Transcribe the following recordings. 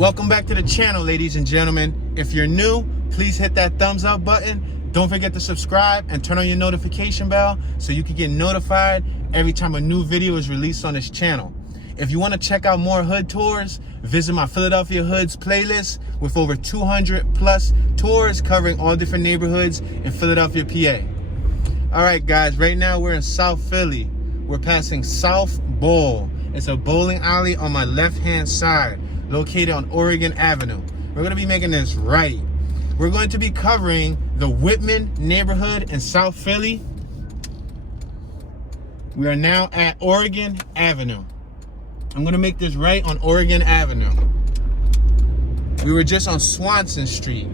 Welcome back to the channel, ladies and gentlemen. If you're new, please hit that thumbs up button. Don't forget to subscribe and turn on your notification bell so you can get notified every time a new video is released on this channel. If you want to check out more hood tours, visit my Philadelphia Hoods playlist with over 200 plus tours covering all different neighborhoods in Philadelphia, PA. All right, guys, right now we're in South Philly. We're passing South Bowl. It's a bowling alley on my left-hand side, located on Oregon Avenue. We're going to be making this right. We're going to be covering the Whitman neighborhood in South Philly. We are now at Oregon Avenue. I'm going to make this right on Oregon Avenue. We were just on Swanson Street.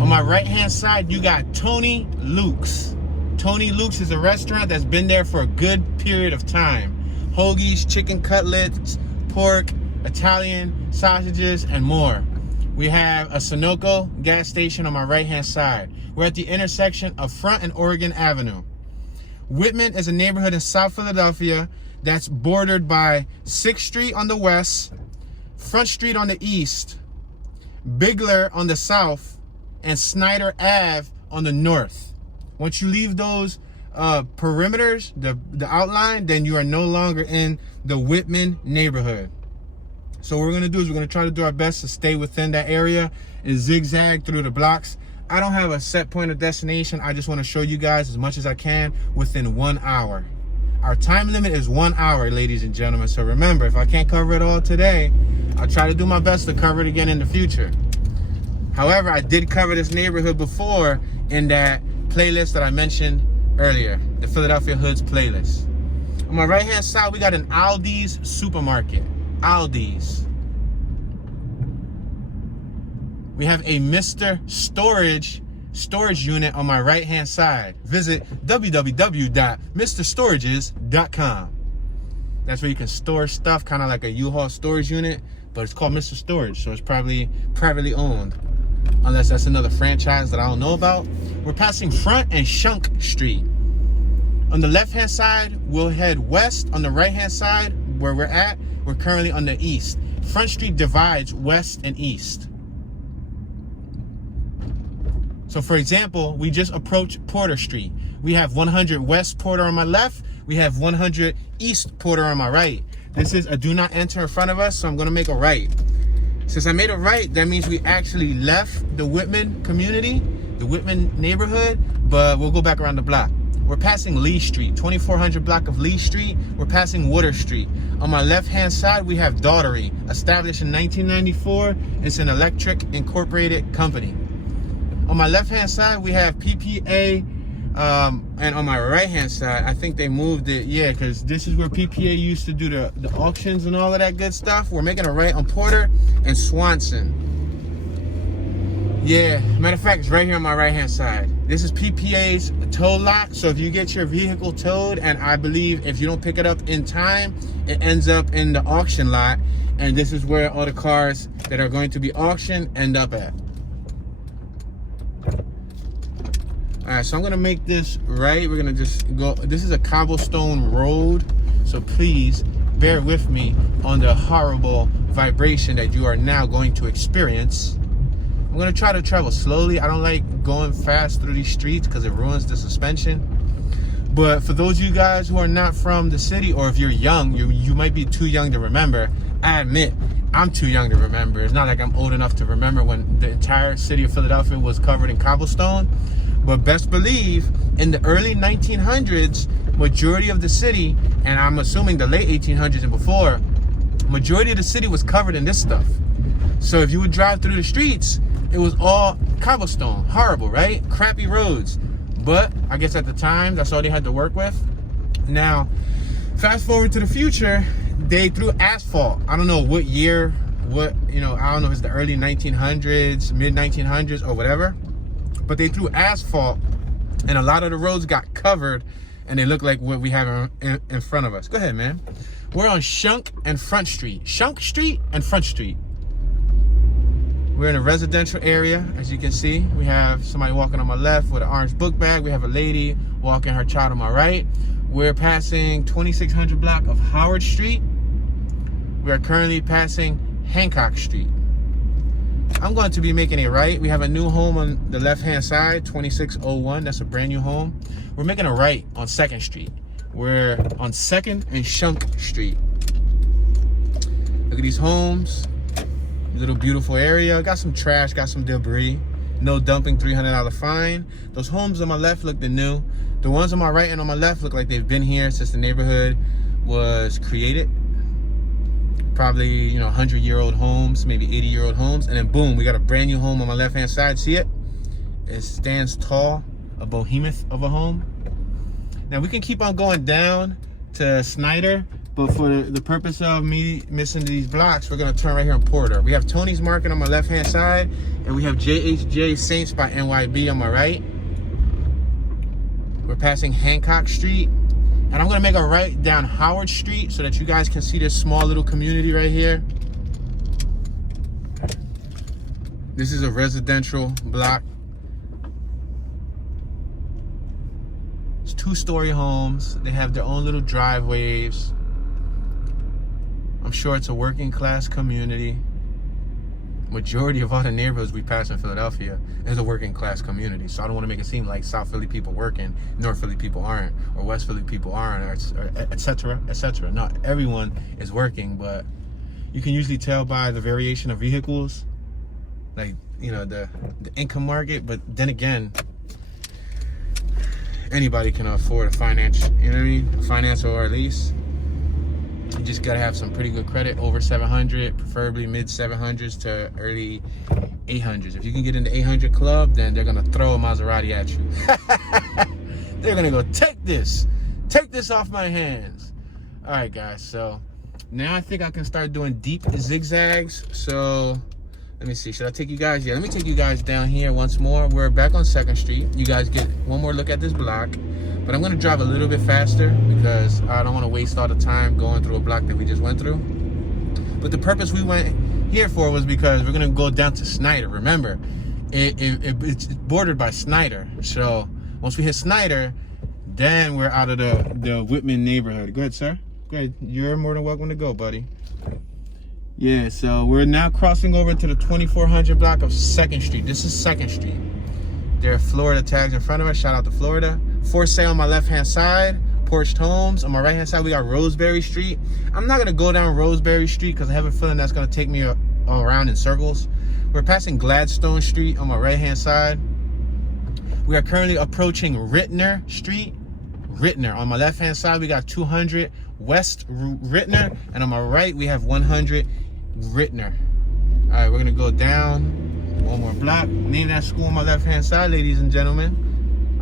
On my right-hand side, you got Tony Luke's. Tony Luke's is a restaurant that's been there for a good period of time. Hoagies, chicken cutlets, pork, Italian sausages, and more. We have a Sunoco gas station on my right-hand side. We're at the intersection of Front and Oregon Avenue. Whitman is a neighborhood in South Philadelphia that's bordered by 6th Street on the west, Front Street on the east, Bigler on the south, and Snyder Ave on the north. Once you leave those perimeters, the outline, then you are no longer in the Whitman neighborhood. So what we're going to do is we're going to try to do our best to stay within that area and zigzag through the blocks. I don't have a set point of destination. I just want to show you guys as much as I can within 1 hour. Our time limit is 1 hour, ladies and gentlemen. So remember, if I can't cover it all today, I'll try to do my best to cover it again in the future. However, I did cover this neighborhood before in that playlist that I mentioned earlier, the Philadelphia Hoods playlist. On my right-hand side, we got an Aldi's supermarket. Aldi's. We have a Mr. Storage unit on my right-hand side. Visit www.mrstorages.com. That's where you can store stuff, kind of like a U-Haul storage unit, but it's called Mr. Storage, so it's probably privately owned, unless that's another franchise that I don't know about. We're passing Front and Shunk Street. On the left-hand side, we'll head west. On the right-hand side, where we're at, we're currently on the east. Front Street divides west and east. So for example, we just approached Porter Street. We have 100 West Porter on my left. We have 100 East Porter on my right. This is a do not enter in front of us, so I'm gonna make a right. Since I made a right, that means we actually left the Whitman community, the Whitman neighborhood, but we'll go back around the block. We're passing Lee Street, 2400 block of Lee Street. We're passing Water Street. On my left-hand side, we have Daughtery, established in 1994. It's an electric incorporated company. On my left-hand side, we have PPA, and on my right-hand side, I think they moved it, yeah, because this is where PPA used to do the auctions and all of that good stuff. We're making a right on Porter and Swanson. Yeah, matter of fact, it's right here on my right-hand side. This is PPA's tow lot, so if you get your vehicle towed, and I believe if you don't pick it up in time, it ends up in the auction lot, and this is where all the cars that are going to be auctioned end up at. All right, so I'm gonna make this right. We're gonna just go. This is a cobblestone road, so please bear with me on the horrible vibration that you are now going to experience. I'm gonna try to travel slowly. I don't like going fast through these streets because it ruins the suspension. But for those of you guys who are not from the city, or if you're young, you might be too young to remember. I admit, I'm too young to remember. It's not like I'm old enough to remember when the entire city of Philadelphia was covered in cobblestone. But best believe, in the early 1900s, majority of the city, and I'm assuming the late 1800s and before, majority of the city was covered in this stuff. So if you would drive through the streets, it was all cobblestone. Horrible, right? Crappy roads. But I guess at the time, that's all they had to work with. Now, fast forward to the future, they threw asphalt. I don't know what year, I don't know if it's the early 1900s, mid 1900s, or whatever. But they threw asphalt, and a lot of the roads got covered, and they look like what we have in front of us. Go ahead, man. We're on Shunk and Front Street. Shunk Street and Front Street. We're in a residential area, as you can see. We have somebody walking on my left with an orange book bag. We have a lady walking her child on my right. We're passing 2600 block of Howard Street. We are currently passing Hancock Street. I'm going to be making a right. We have a new home on the left-hand side, 2601. That's a brand new home. We're making a right on 2nd Street. We're on 2nd and Shunk Street. Look at these homes. Little beautiful area. Got some trash, got some debris. No dumping, $300 fine. Those homes on my left look new. The ones on my right and on my left look like they've been here since the neighborhood was created. Probably, 100-year-old homes, maybe 80-year-old homes. And then boom, we got a brand new home on my left-hand side. See it? It stands tall, a behemoth of a home. Now we can keep on going down to Snyder, but for the purpose of me missing these blocks, we're gonna turn right here on Porter. We have Tony's Market on my left-hand side, and we have JHJ Saints by NYB on my right. We're passing Hancock Street. And I'm gonna make a right down Howard Street so that you guys can see this small little community right here. This is a residential block. It's 2-story homes. They have their own little driveways. I'm sure it's a working class community. Majority of all the neighborhoods we pass in Philadelphia is a working class community. So I don't want to make it seem like South Philly people working, North Philly people aren't, or West Philly people aren't, or et cetera, et cetera. Not everyone is working, but you can usually tell by the variation of vehicles, like, the income market. But then again, anybody can afford a finance, finance or a lease. You just gotta have some pretty good credit, over 700, preferably mid 700s to early 800s. If you can get in the 800 club, then they're gonna throw a Maserati at you. They're gonna go, take this off my hands. All right, guys, so now I think I can start doing deep zigzags. So let me see, should I take you guys? Yeah, let me take you guys down here once more. We're back on 2nd Street. You guys get one more look at this block. But I'm gonna drive a little bit faster because I don't wanna waste all the time going through a block that we just went through. But the purpose we went here for was because we're gonna go down to Snyder. Remember, it's bordered by Snyder. So once we hit Snyder, then we're out of the Whitman neighborhood. Go ahead, sir. Go ahead. You're more than welcome to go, buddy. Yeah, so we're now crossing over to the 2400 block of 2nd Street. This is 2nd Street. There are Florida tags in front of us. Shout out to Florida. For sale on my left-hand side, Porched Homes. On my right-hand side, we got Roseberry Street. I'm not going to go down Roseberry Street because I have a feeling that's going to take me around in circles. We're passing Gladstone Street on my right-hand side. We are currently approaching Rittner Street. Rittner. On my left-hand side, we got 200 West Rittner. And on my right, we have 100 Rittner. All right, we're going to go down one more block. Name that school on my left-hand side, ladies and gentlemen.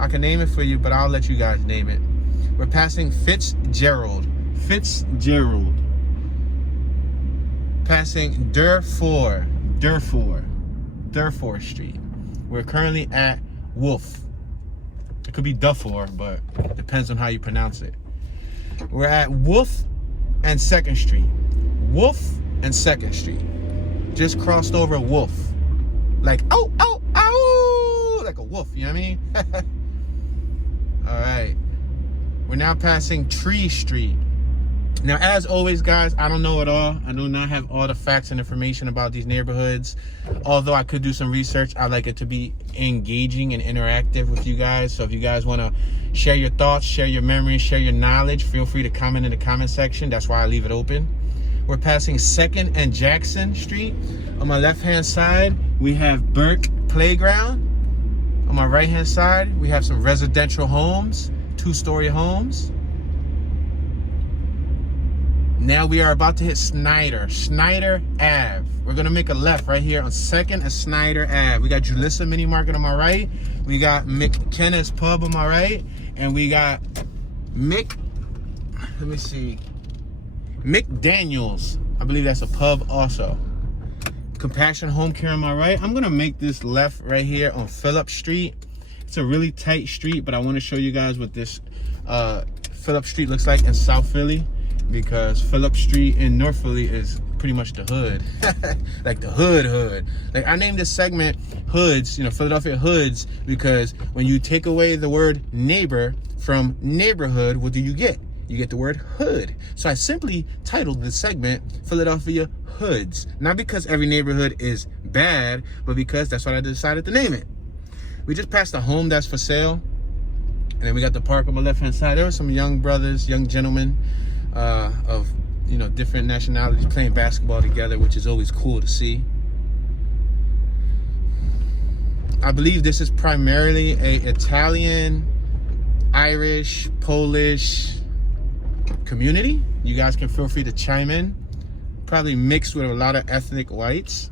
I can name it for you, but I'll let you guys name it. We're passing Fitzgerald. Passing Durford Street. We're currently at Wolf. It could be Duffer, but it depends on how you pronounce it. We're at Wolf and 2nd Street. Wolf and 2nd Street. Just crossed over Wolf. Like, oh, oh, oh! Like a wolf, you know what I mean? All right, we're now passing Tree Street. Now, as always, guys, I don't know it all. I do not have all the facts and information about these neighborhoods. Although I could do some research, I like it to be engaging and interactive with you guys. So if you guys want to share your thoughts, share your memories, share your knowledge, feel free to comment in the comment section. That's why I leave it open. We're passing 2nd and Jackson Street. On my left-hand side, we have Burke Playground. On my right-hand side, we have some residential homes, 2-story homes. Now we are about to hit Snyder Ave. We're gonna make a left right here on 2nd and Snyder Ave. We got Julissa Mini Market on my right. We got McKenna's Pub on my right. And we got McDaniel's. I believe that's a pub also. Compassion Home Care on my right. I'm gonna make this left right here on Phillip Street. It's a really tight street, but I want to show you guys what this Phillip Street looks like in South Philly, because Phillip Street in North Philly is pretty much the hood. Like the hood. Like I named this segment Hoods, Philadelphia Hoods, because when you take away the word neighbor from neighborhood, what do you get? you get the word hood. So I simply titled the segment Philadelphia Hoods. Not because every neighborhood is bad, but because that's what I decided to name it. We just passed a home that's for sale. And then we got the park on my left-hand side. There were some young brothers, young gentlemen of, different nationalities playing basketball together, which is always cool to see. I believe this is primarily a Italian, Irish, Polish community. You guys can feel free to chime in. Probably mixed with a lot of ethnic whites.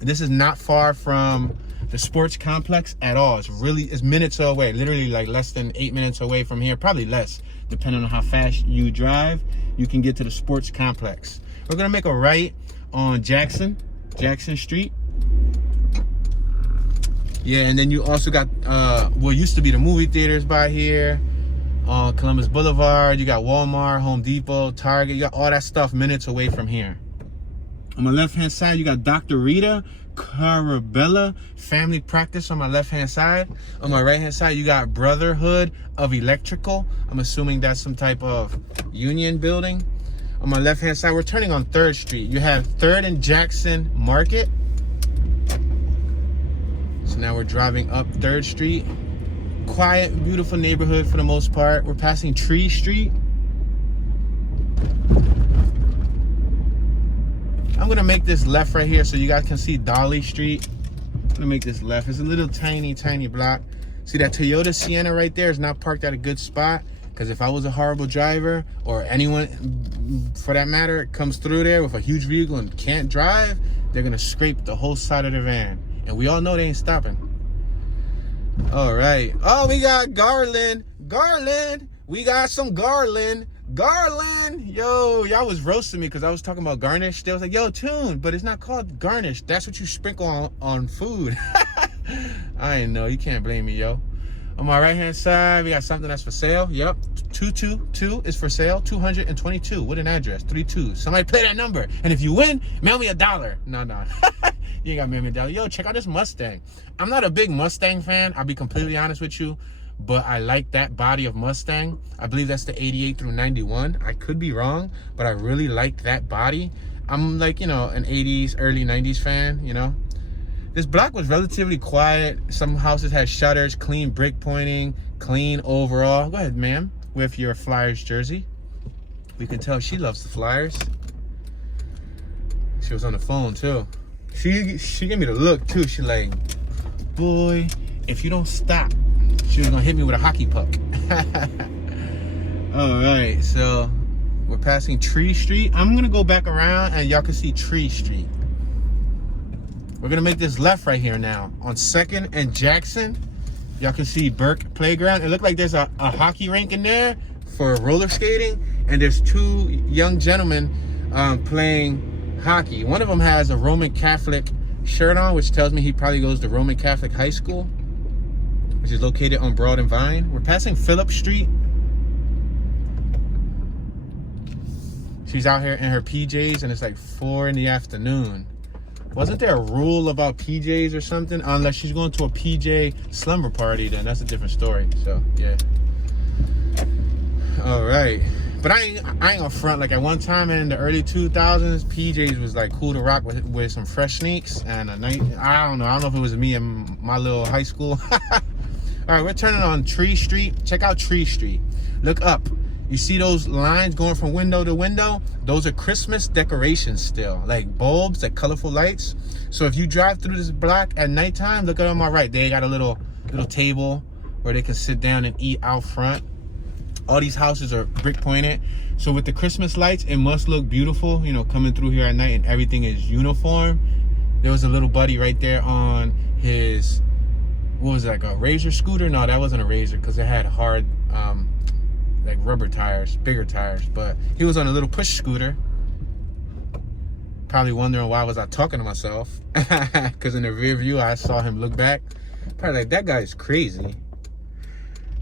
This is not far from the sports complex at all. It's minutes away, literally like less than 8 minutes away from here, probably less, depending on how fast you drive. You can get to the sports complex. We're gonna make a right on Jackson Street. Yeah, and then you also got what used to be the movie theaters by here on Columbus Boulevard. You got Walmart, Home Depot, Target. You got all that stuff minutes away from here. On my left-hand side, you got Dr. Rita Carabella Family Practice on my left-hand side. On my right-hand side, you got Brotherhood of Electrical. I'm assuming that's some type of union building. On my left-hand side, we're turning on 3rd Street. You have 3rd and Jackson Market. So now we're driving up 3rd Street. Quiet, beautiful neighborhood for the most part. We're passing Tree Street. I'm gonna make this left right here so you guys can see Dolly Street. I'm gonna make this left. It's a little tiny block. See that Toyota Sienna right there is not parked at a good spot, because if I was a horrible driver, or anyone for that matter comes through there with a huge vehicle and can't drive, they're gonna scrape the whole side of the van. And we all know they ain't stopping. All right. Oh, we got Garland. We got some Garland. Yo, y'all was roasting me because I was talking about garnish. They was like, yo, tune, but it's not called garnish. That's what you sprinkle on food. I know, you can't blame me, yo. On my right-hand side, we got something that's for sale. Yep, 222 is for sale. 222 with an address, 32. Somebody play that number. And if you win, mail me $1. No. You ain't got to mail me $1. Yo, check out this Mustang. I'm not a big Mustang fan. I'll be completely honest with you. But I like that body of Mustang. I believe that's the 88 through 91. I could be wrong, but I really like that body. I'm like, an 80s, early 90s fan, This block was relatively quiet. Some houses had shutters, clean brick pointing, clean overall. Go ahead, ma'am, with your Flyers jersey. We can tell she loves the Flyers. She was on the phone, too. She gave me the look, too. She like, boy, if you don't stop. She was gonna hit me with a hockey puck. All right, so we're passing Tree Street. I'm gonna go back around and y'all can see Tree Street. We're gonna make this left right here now. On 2nd and Jackson, y'all can see Burke Playground. It looked like there's a hockey rink in there for roller skating, and there's 2 young gentlemen playing hockey. One of them has a Roman Catholic shirt on, which tells me he probably goes to Roman Catholic High School, which is located on Broad and Vine. We're passing Phillip Street. She's out here in her PJs and it's like 4 in the afternoon. Wasn't there a rule about PJs or something? Unless she's going to a PJ slumber party, then that's a different story. So, yeah. All right. But I ain't gonna front. Like at one time in the early 2000s, PJs was like cool to rock with some fresh sneaks and a night. I don't know if it was me and my little high school. All right, we're turning on Tree Street. Check out Tree Street. Look up. You see those lines going from window to window? Those are Christmas decorations still, like bulbs, like colorful lights. So if you drive through this block at nighttime, look on my right. They got a little table where they can sit down and eat out front. All these houses are brick pointed. So with the Christmas lights, it must look beautiful, coming through here at night and everything is uniform. There was a little buddy right there on his, what was it, like a Razor scooter? No, that wasn't a Razor because it had hard, like rubber tires, bigger tires. But he was on a little push scooter. Probably wondering why was I talking to myself. Because in the rear view, I saw him look back. Probably like, that guy's crazy.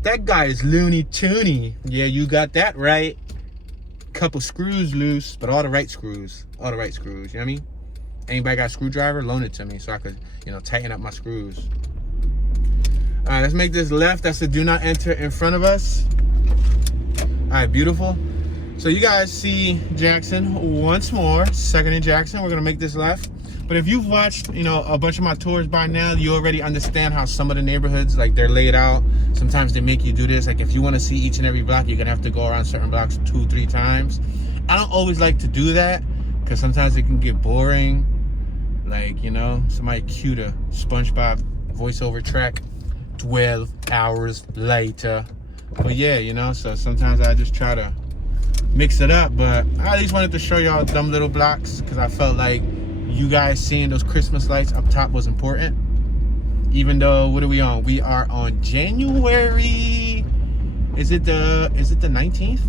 That guy is loony toony. Yeah, you got that right. Couple screws loose, but all the right screws. All the right screws, you know what I mean? Anybody got a screwdriver? Loan it to me so I could, tighten up my screws. All right, let's make this left. That's the do not enter in front of us. All right, beautiful. So you guys see Jackson once more, 2nd and Jackson. We're gonna make this left. But if you've watched, you know, a bunch of my tours by now, you already understand how some of the neighborhoods, like, they're laid out. Sometimes they make you do this. Like, if you want to see each and every block, you're gonna have to go around certain blocks 2-3 times. I don't always like to do that because sometimes it can get boring. Like, you know, somebody cue the SpongeBob voiceover track 12 hours later. But yeah, you know, so sometimes I just try to mix it up. But I at least wanted to show y'all dumb little blocks because I felt like you guys seeing those Christmas lights up top was important. Even though, what are we on? We are on January. Is it the 19th?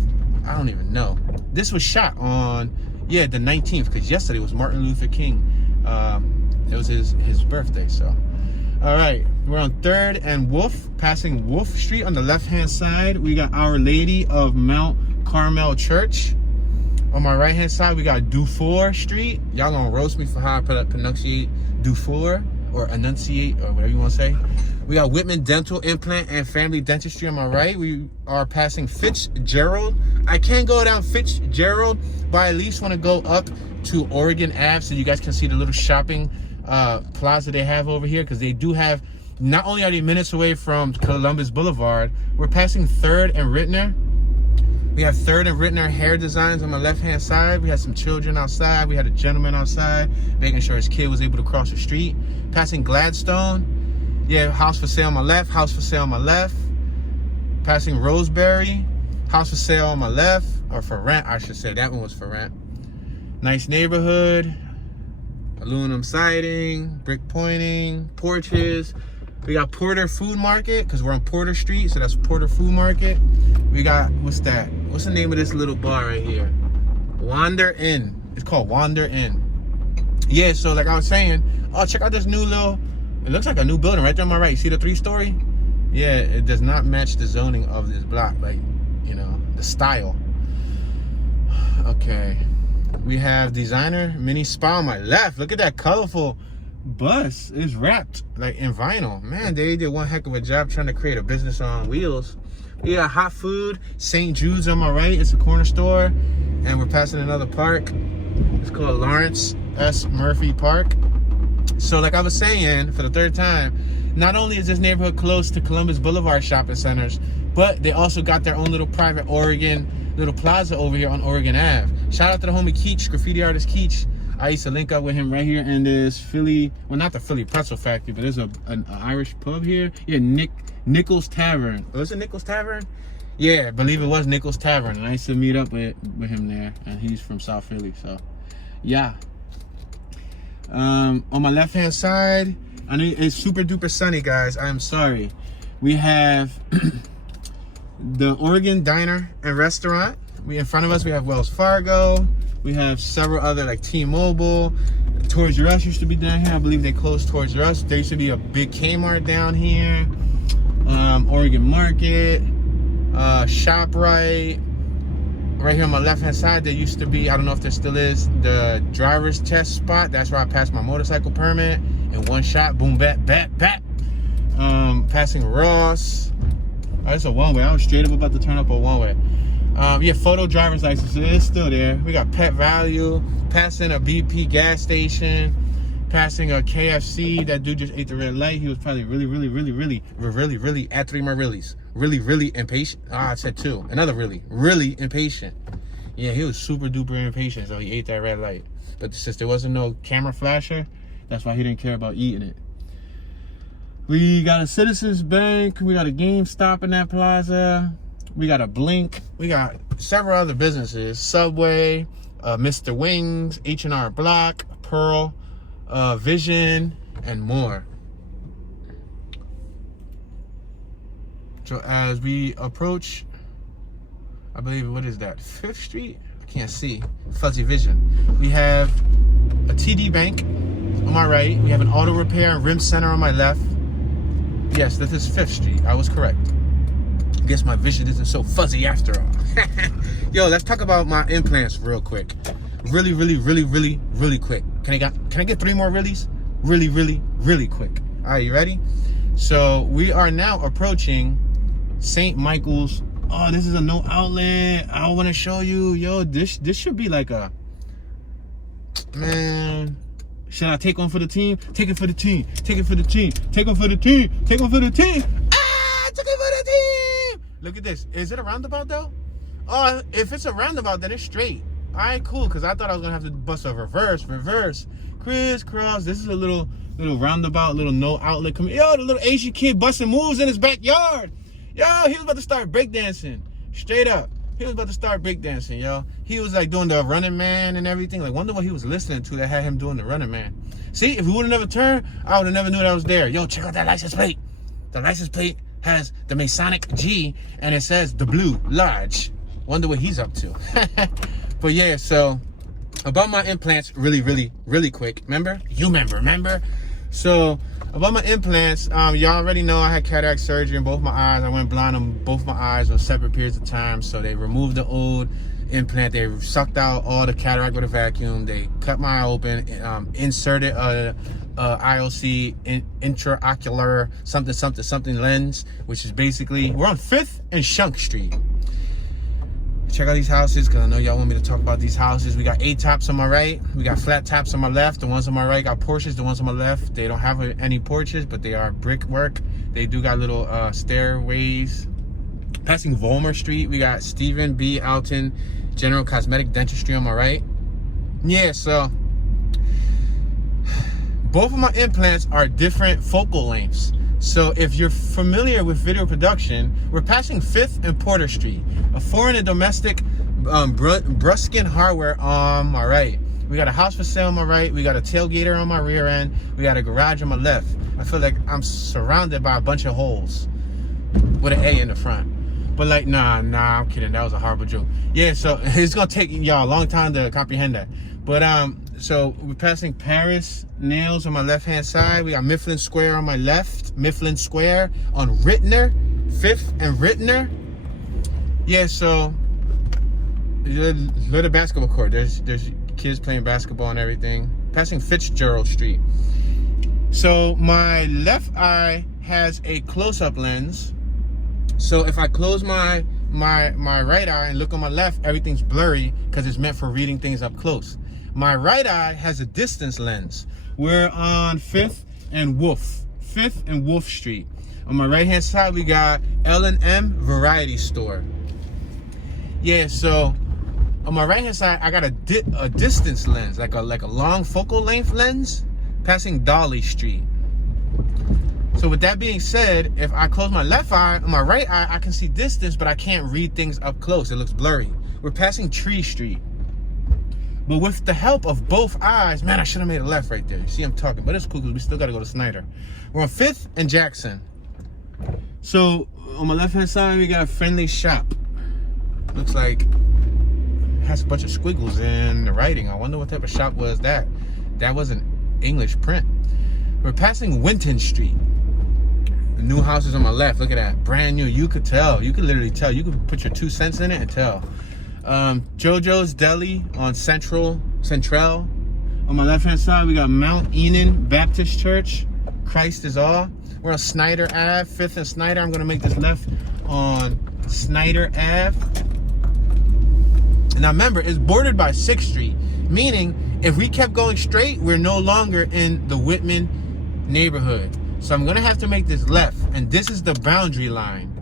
I don't even know. This was shot on, yeah, the 19th, because yesterday was Martin Luther King. It was his birthday, so. All right, we're on 3rd and Wolf, passing Wolf Street on the left-hand side. We got Our Lady of Mount Carmel Church. On my right-hand side, we got Dufour Street. Y'all gonna roast me for how I pronunciate Dufour, or enunciate, or whatever you wanna say. We got Whitman Dental Implant and Family Dentistry on my right. We are passing Fitzgerald. I can't go down Fitzgerald, but I at least wanna go up to Oregon Ave so you guys can see the little shopping plaza they have over here, because they do have, not only are they minutes away from Columbus Boulevard, we're passing 3rd and Rittner. We have 3rd and Rittner hair designs on my left-hand side. We had some children outside. We had a gentleman outside making sure his kid was able to cross the street. Passing Gladstone. Yeah, house for sale on my left, house for sale on my left. Passing Roseberry, house for sale on my left, or for rent, I should say. That one was for rent. Nice neighborhood. Aluminum siding, brick pointing, porches. We got Porter Food Market, because we're on Porter Street, so that's Porter Food Market. We got, what's that? What's the name of this little bar right here? Wander Inn. It's called Wander Inn. Yeah, so like I was saying, oh, check out this new little, it looks like a new building right there on my right. You see the 3-story? Yeah, it does not match the zoning of this block, like, you know, the style. Okay. We have Designer Mini Spa on my left. Look at that colorful bus. It's wrapped like in vinyl. Man, they did one heck of a job trying to create a business on wheels. We got Hot Food, St. Jude's on my right. It's a corner store. And we're passing another park. It's called Lawrence S. Murphy Park. So like I was saying for the 3rd time, not only is this neighborhood close to Columbus Boulevard shopping centers, but they also got their own little private Oregon little plaza over here on Oregon Ave. Shout out to the homie Keach, graffiti artist Keach. I used to link up with him right here in this Philly, well, not the Philly Pretzel Factory, but there's an Irish pub here. Yeah, Nichols Tavern. Was it Nichols Tavern? Yeah, I believe it was Nichols Tavern. And I used to meet up with him there, and he's from South Philly, so yeah. On my left-hand side, I know it's super duper sunny, guys. I'm sorry. We have the Oregon Diner and Restaurant. In front of us, we have Wells Fargo. We have several other, like T-Mobile. Toys R Us used to be down here. I believe they closed Toys R Us. There used to be a big Kmart down here. Oregon Market. ShopRite. Right here on my left-hand side, there used to be, I don't know if there still is, the driver's test spot. That's where I passed my motorcycle permit. In one shot, boom, bat. Passing Ross. Oh, it's a one-way. I was straight up about to turn up a one-way. Yeah, photo driver's license. It's still there. We got Pet Value. Passing a BP gas station. Passing a KFC. That dude just ate the red light. He was probably really at 3 more reallys. Really impatient. I said 2. Another really impatient. Yeah, he was super duper impatient, so he ate that red light. But since there wasn't no camera flasher, that's why he didn't care about eating it. We got a Citizens Bank. We got a GameStop in that plaza. We got a Blink. We got several other businesses. Subway, Mr. Wings, H&R Block, Pearl, Vision, and more. So as we approach, I believe, what is that, 5th Street? I can't see. Fuzzy vision. We have a TD Bank on my right. We have an auto repair and rim center on my left. Yes, this is 5th Street. I was correct. I guess my vision isn't so fuzzy after all. Yo, let's talk about my implants real quick. Really quick. Can I get 3 more reallys? Really quick. All right, you ready? So we are now approaching St. Michael's. Oh, this is a no outlet. I want to show you. Yo, this should be like a, man. Should I take one for the team? Take it for the team. Take it for the team. Take one for the team. Take one for the team. Ah, took it for the team. Look at this. Is it a roundabout though? Oh, if it's a roundabout, then it's straight. All right, cool. Because I thought I was gonna have to bust a reverse, crisscross. This is a little roundabout, little no outlet. Yo, the little Asian kid busting moves in his backyard. Yo, he was about to start breakdancing. Straight up. He was about to start breakdancing, yo. He was like doing the Running Man and everything. Like, wonder what he was listening to that had him doing the Running Man. See, if we would have never turned, I would have never knew that I was there. Yo, check out that license plate. The license plate has the Masonic G and it says the Blue Lodge. Wonder what he's up to. But yeah, so about my implants, really quick. Remember? You remember? So about my implants, y'all already know I had cataract surgery in both my eyes. I went blind on both my eyes on separate periods of time. So they removed the old implant. They sucked out all the cataract with a vacuum. They cut my eye open, inserted a IOC, intraocular something lens, which is basically, we're on 5th and Shunk Street. Check out these houses, because I know y'all want me to talk about these houses. We got A-tops on my right. We got flat tops on my left. The ones on my right got porches. The ones on my left, they don't have any porches, but they are brickwork. They do got little stairways. Passing Volmer Street, we got Stephen B. Alton General Cosmetic Dentistry on my right. Yeah, so both of my implants are different focal lengths. So if you're familiar with video production, we're passing 5th and Porter Street, a foreign and domestic Bruskin hardware on my right. We got a house for sale on my right. We got a tailgater on my rear end. We got a garage on my left. I feel like I'm surrounded by a bunch of holes with an A in the front. But like, nah, I'm kidding. That was a horrible joke. Yeah, so it's gonna take y'all a long time to comprehend that. But so we're passing Paris Nails on my left-hand side. We got Mifflin Square on my left. Mifflin Square on Rittner, 5th and Rittner. Yeah, so little basketball court. There's kids playing basketball and everything. Passing Fitzgerald Street. So my left eye has a close-up lens. So if I close my right eye and look on my left, everything's blurry because it's meant for reading things up close. My right eye has a distance lens. We're on 5th and Wolf. 5th and Wolf Street. On my right-hand side, we got L&M Variety Store. Yeah, so on my right-hand side, I got a distance lens, like a long focal length lens, passing Dolly Street. So with that being said, if I close my left eye, on my right eye, I can see distance, but I can't read things up close. It looks blurry. We're passing Tree Street. But with the help of both eyes, man, I should have made a left right there. You see, I'm talking, but it's cool because we still got to go to Snyder. We're on 5th and Jackson. So on my left-hand side, we got a Friendly Shop. Looks like it has a bunch of squiggles in the writing. I wonder what type of shop was that. That was an English print. We're passing Winton Street. The new house is on my left. Look at that. Brand new. You could tell. You could literally tell. You could put your 2 cents in it and tell. JoJo's Deli on Central. On my left-hand side, we got Mount Enon Baptist Church. Christ is all. We're on Snyder Ave, 5th and Snyder. I'm going to make this left on Snyder Ave. Now remember, it's bordered by 6th Street, meaning if we kept going straight, we're no longer in the Whitman neighborhood. So I'm going to have to make this left, and this is the boundary line.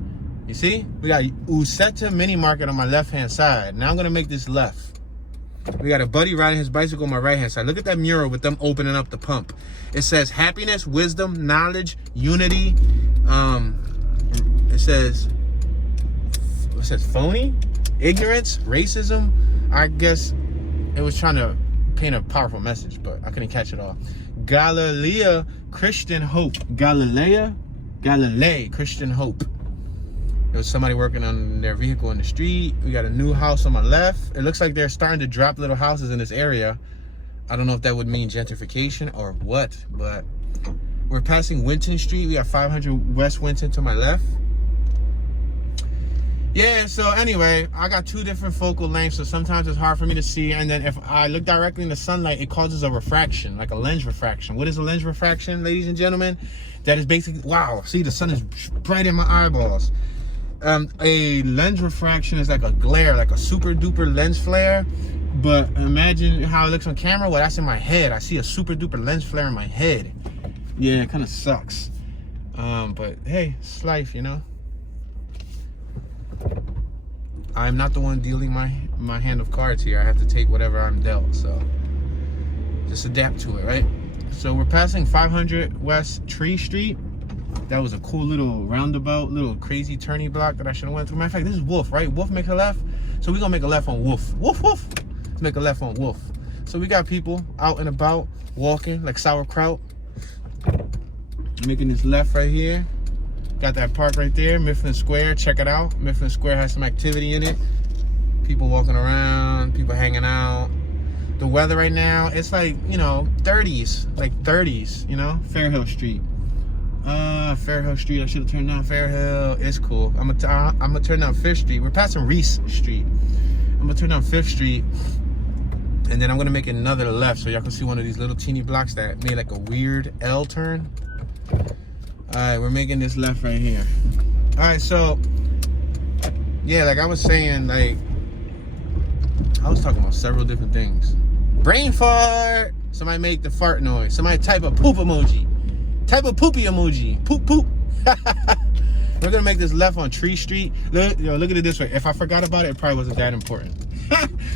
You see? We got Useta Mini Market on my left-hand side. Now I'm going to make this left. We got a buddy riding his bicycle on my right-hand side. Look at that mural with them opening up the pump. It says happiness, wisdom, knowledge, unity. It says phony, ignorance, racism. I guess it was trying to paint a powerful message, but I couldn't catch it all. Galilea Christian Hope. Galilei Christian Hope. There was somebody working on their vehicle in the street. We got a new house on my left. It looks like they're starting to drop little houses in this area. I don't know if that would mean gentrification or what, but we're passing Winton Street. We got 500 West Winton to my left. Yeah, so anyway, I got 2 different focal lengths, so sometimes it's hard for me to see. And then if I look directly in the sunlight, it causes a refraction, like a lens refraction. What is a lens refraction, ladies and gentlemen? That is basically, wow, see, the sun is bright in my eyeballs. A lens refraction is like a glare, like a super duper lens flare. But imagine how it looks on camera. Well, that's in my head. I see a super duper lens flare in my head. Yeah, it kind of sucks. But hey, it's life, you know. I'm not the one dealing my hand of cards here. I have to take whatever I'm dealt, so just adapt to it, right? So we're passing 500 West Tree Street. That was a cool little roundabout, little crazy turny block that I should have went through. Matter of fact, this is Wolf, right? Wolf makes a left, so we're gonna make a left on Wolf. Wolf, Wolf. Let's make a left on Wolf. So we got people out and about, walking like sauerkraut. Making this left right here. Got that park right there, Mifflin Square. Check it out. Mifflin Square has some activity in it. People walking around, people hanging out. The weather right now, it's like, you know, 30s, you know. Fairhill Street. Fairhill Street. I should have turned down Fairhill. It's cool. I'm gonna turn down 5th Street. We're passing Reese Street. I'm gonna turn down 5th Street, and then I'm gonna make another left so y'all can see one of these little teeny blocks that made like a weird L turn. All right, we're making this left right here. All right, so yeah, like I was saying, like I was talking about several different things. Brain fart. Somebody make the fart noise. Somebody type a poop emoji. Type a poopy emoji. Poop poop. We're gonna make this left on Tree Street. Look, look at it this way. If I forgot about it, it probably wasn't that important.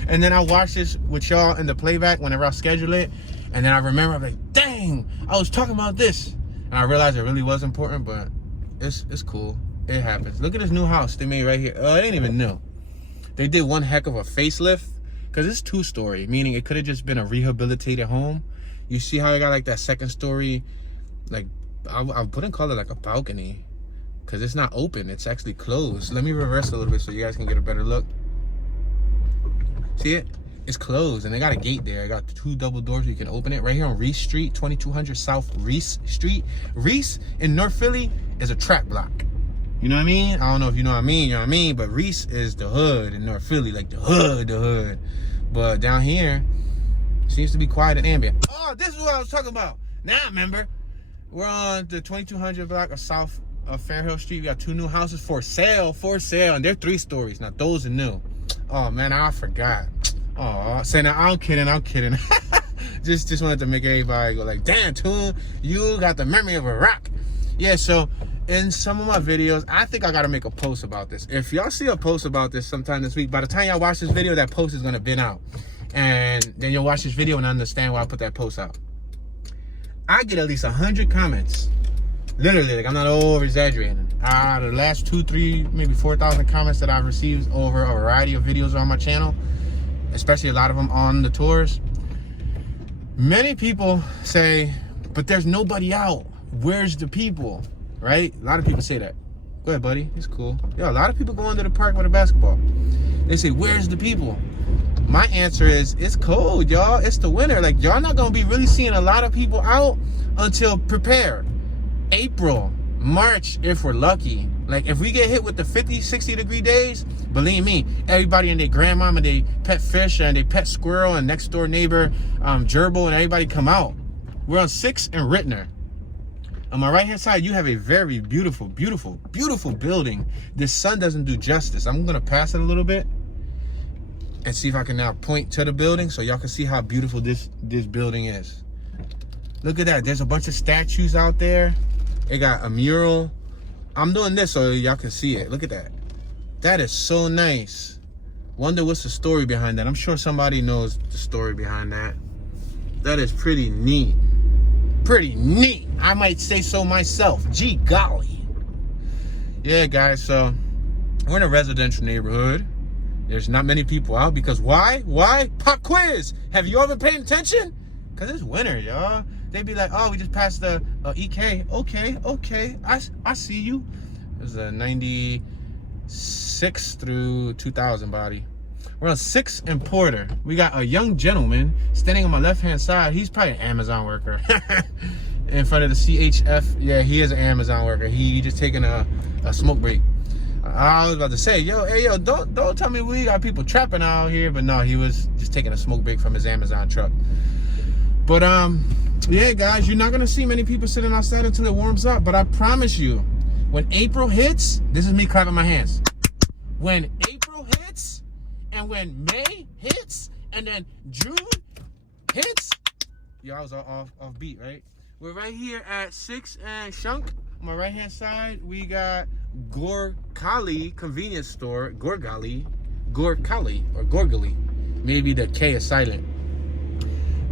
And then I watched this with y'all in the playback whenever I schedule it, and then I remember, I'm like, dang, I was talking about this. And I realized it really was important, but it's cool. It happens. Look at this new house they made right here. Oh, it ain't even new. They did one heck of a facelift, because it's 2-story, meaning it could have just been a rehabilitated home. You see how I got like that 2nd story, like I wouldn't call it like a balcony, because it's not open. It's actually closed. Let me reverse a little bit so you guys can get a better look. See it? It's closed, and they got a gate there. I got 2 double doors where you can open it. Right here on Reese Street, 2200 South Reese Street. Reese in North Philly is a trap block. You know what I mean? I don't know if you know what I mean, you know what I mean? But Reese is the hood in North Philly, like the hood. But down here, seems to be quiet and ambient. Oh, this is what I was talking about. Now I remember. We're on the 2200 block of South of Fairhill Street. We got 2 new houses for sale, and they're 3 stories. Now those are new. Oh man, I forgot. Oh, say now I'm kidding. just wanted to make everybody go like, damn, Toon, you got the memory of a rock. Yeah, so in some of my videos, I think I gotta make a post about this. If y'all see a post about this sometime this week, by the time y'all watch this video, that post is gonna been out. And then you'll watch this video and understand why I put that post out. I get at least 100 comments. Literally, like I'm not over exaggerating. The last 2, 3, maybe 4,000 comments that I've received over a variety of videos on my channel, especially a lot of them on the tours. Many people say, but there's nobody out. Where's the people? Right? A lot of people say that. Go ahead, buddy. It's cool. Yeah, a lot of people go into the park with a basketball. They say, where's the people? My answer is, it's cold, y'all. It's the winter. Like, y'all not gonna be really seeing a lot of people out until prepare. April, March, if we're lucky. Like, if we get hit with the 50, 60 degree days, believe me, everybody and their grandmama, they pet fish and they pet squirrel and next door neighbor, gerbil, and everybody come out. We're on 6th and Rittner. On my right hand side, you have a very beautiful building. This sun doesn't do justice. I'm gonna pass it a little bit and see if I can now point to the building so y'all can see how beautiful this building is. Look at that. There's a bunch of statues out there. They got a mural. I'm doing this so y'all can see it. Look at that. That is so nice. Wonder what's the story behind that. I'm sure somebody knows the story behind that. That is pretty neat. Pretty neat. I might say so myself. Gee golly. Yeah, guys, so we're in a residential neighborhood. There's not many people out because why? Pop quiz. Have you all been paying attention? Because it's winter, y'all. They be like, oh, we just passed the EK. Okay. I see you. There's a 96 through 2000 body. We're on 6th and Porter. We got a young gentleman standing on my left-hand side. He's probably an Amazon worker. In front of the CHF. Yeah, he is an Amazon worker. He just taking a smoke break. I was about to say, yo, don't tell me we got people trapping out here, but no, he was just taking a smoke break from his Amazon truck. But yeah, guys, you're not gonna see many people sitting outside until it warms up. But I promise you, when April hits, this is me clapping my hands. When April hits, and when May hits, and then June hits, yo, I was off beat, right? We're right here at 6th and Shunk. On my right hand side, we got Gorgali convenience store. Gorgali, or Gorgali. Maybe the K is silent.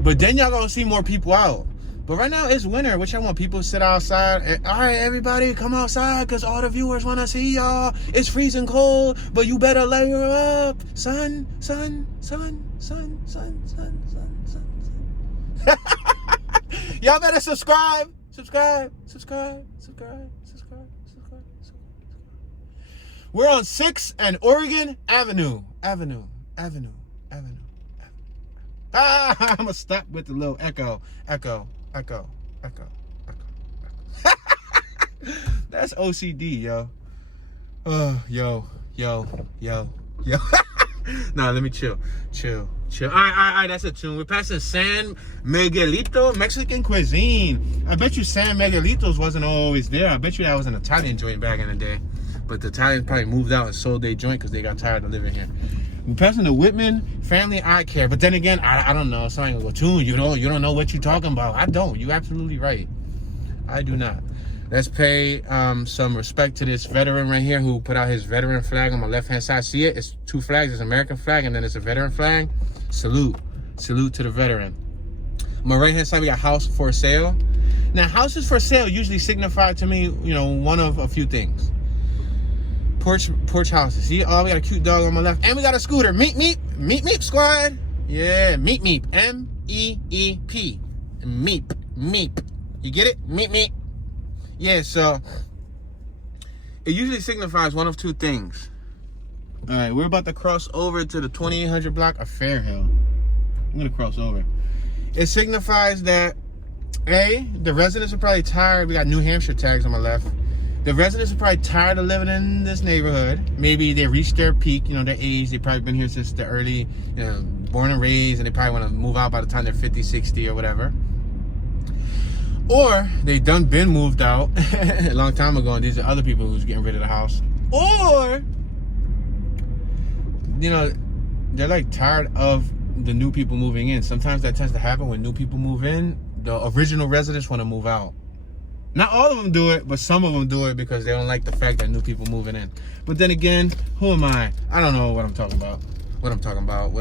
But then y'all gonna see more people out. But right now it's winter, which I want people to sit outside. And, all right, everybody, come outside, because all the viewers want to see y'all. It's freezing cold, but you better layer up. Sun. Y'all better subscribe. We're on 6th and Oregon Avenue. I'm gonna stop with the little echo. That's OCD, yo. Oh, yo. Nah, let me chill. All right, that's a tune. We're passing San Miguelito Mexican cuisine. I bet you San Miguelitos wasn't always there. I bet you that was an Italian joint back in the day. But the Italians probably moved out and sold their joint because they got tired of living here. We're passing the Whitman Family Eye Care. But then again, I don't know. Somebody will go, tune, you don't know what you're talking about. I don't. You're absolutely right. I do not. Let's pay some respect to this veteran right here who put out his veteran flag on my left-hand side. See it? It's two flags. It's an American flag, and then it's a veteran flag. Salute to the veteran. On my right-hand side, we got house for sale. Now, houses for sale usually signify to me, one of a few things. Porch houses. See, we got a cute dog on my left, and we got a scooter. Meep squad. Yeah, meep. M-E-E-P. Meep. You get it? Meep. Yeah, so it usually signifies one of two things. All right, we're about to cross over to the 2800 block of Fairhill. I'm gonna cross over. It signifies that the residents are probably tired. We got New Hampshire tags on my left. The residents are probably tired of living in this neighborhood. Maybe they reached their peak, their age. They've probably been here since the early, born and raised, and they probably want to move out by the time they're 50, 60 or whatever. Or they done been moved out a long time ago, and these are other people who's getting rid of the house. Or, they're like tired of the new people moving in. Sometimes that tends to happen when new people move in. The original residents want to move out. Not all of them do it, but some of them do it because they don't like the fact that new people moving in. But then again, who am I? I don't know what I'm talking about. What I'm talking about. I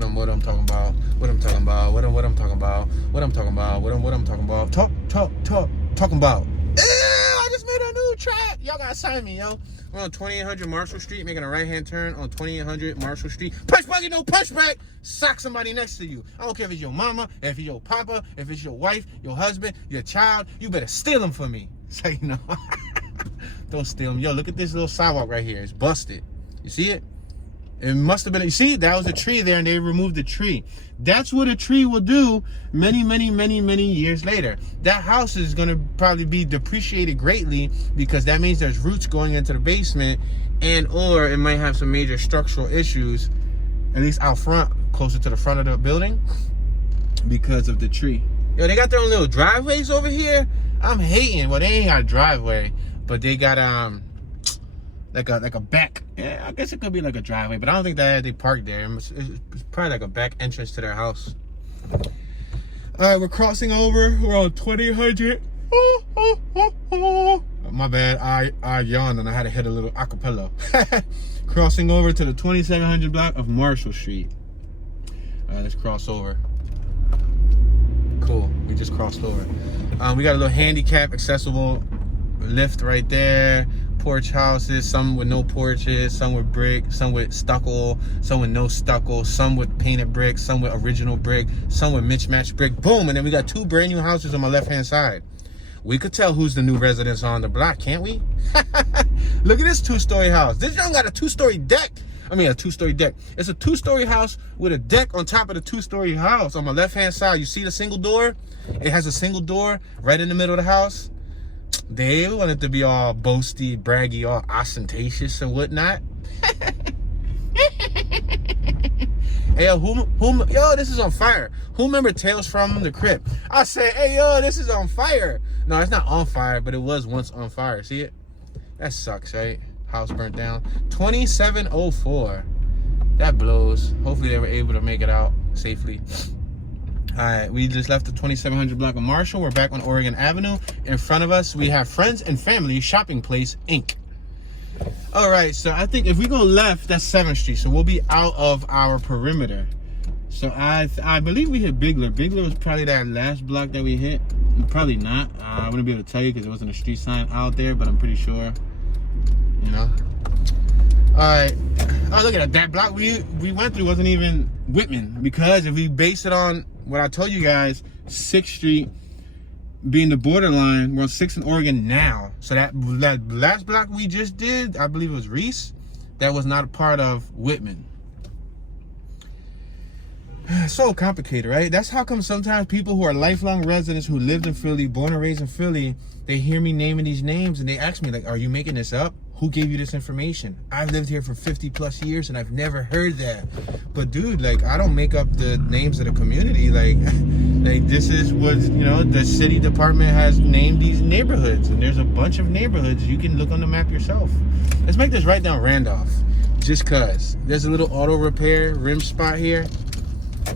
just made a new track. Y'all gotta sign me, yo. We're on 2800 Marshall Street, making a right-hand turn on 2800 Marshall Street. Punch buggy, no pushback. Sock somebody next to you. I don't care if it's your mama, if it's your papa, if it's your wife, your husband, your child. You better steal them for me. So don't steal them. Yo, look at this little sidewalk right here. It's busted. You see it? It must have been, you see, that was a tree there, and they removed the tree. That's what a tree will do many years later. That house is going to probably be depreciated greatly because that means there's roots going into the basement, and or it might have some major structural issues, at least out front, closer to the front of the building, because of the tree. Yo, they got their own little driveways over here. I'm hating. Well, they ain't got a driveway, but they got like a back. Yeah, I guess it could be like a driveway, but I don't think that they parked there. It's probably like a back entrance to their house. All right, we're crossing over. We're on 2000. My bad. I yawned and I had to hit a little acapella. Crossing over to the 2700 block of Marshall Street. All right, let's cross over. Cool. We just crossed over. We got a little handicap accessible lift right there. Porch houses, some with no porches, some with brick, some with stucco, some with no stucco, some with painted brick, some with original brick, some with mismatched brick. Boom. And then we got two brand new houses on my left hand side. We could tell who's the new residents on the block, can't we? Look at this two-story house. This young got a two-story deck. I mean, a two-story deck. It's a two-story house with a deck on top of the two-story house. On my left hand side, you see the single door? It has a single door right in the middle of the house. They wanted to be all boasty, braggy, all ostentatious and whatnot. Hey, yo, yo, this is on fire. Who remember Tales from the Crypt? I said, hey, yo, this is on fire. No, it's not on fire, but it was once on fire. See it? That sucks, right? House burnt down. 2704. That blows. Hopefully they were able to make it out safely. All right, we just left the 2700 block of Marshall. We're back on Oregon Avenue. In front of us, we have Friends and Family Shopping Place, Inc. All right, so I think if we go left, that's 7th Street. So we'll be out of our perimeter. So I believe we hit Bigler. Bigler was probably that last block that we hit. Probably not. I wouldn't be able to tell you because there wasn't a street sign out there, but I'm pretty sure, you know. All right. Oh, look at that. That block we went through wasn't even Whitman, because if we base it on what I told you guys, 6th Street being the borderline, we're on 6th and Oregon now. So that last block we just did, I believe it was Reese, that was not a part of Whitman. So complicated, right? That's how come sometimes people who are lifelong residents who lived in Philly, born and raised in Philly, they hear me naming these names and they ask me, like, are you making this up? Who gave you this information? I've lived here for 50 plus years and I've never heard that. But dude, like, I don't make up the names of the community. Like this is what, you know, the city department has named these neighborhoods, and there's a bunch of neighborhoods. You can look on the map yourself. Let's make this right down Randolph, just cause. There's a little auto repair rim spot here.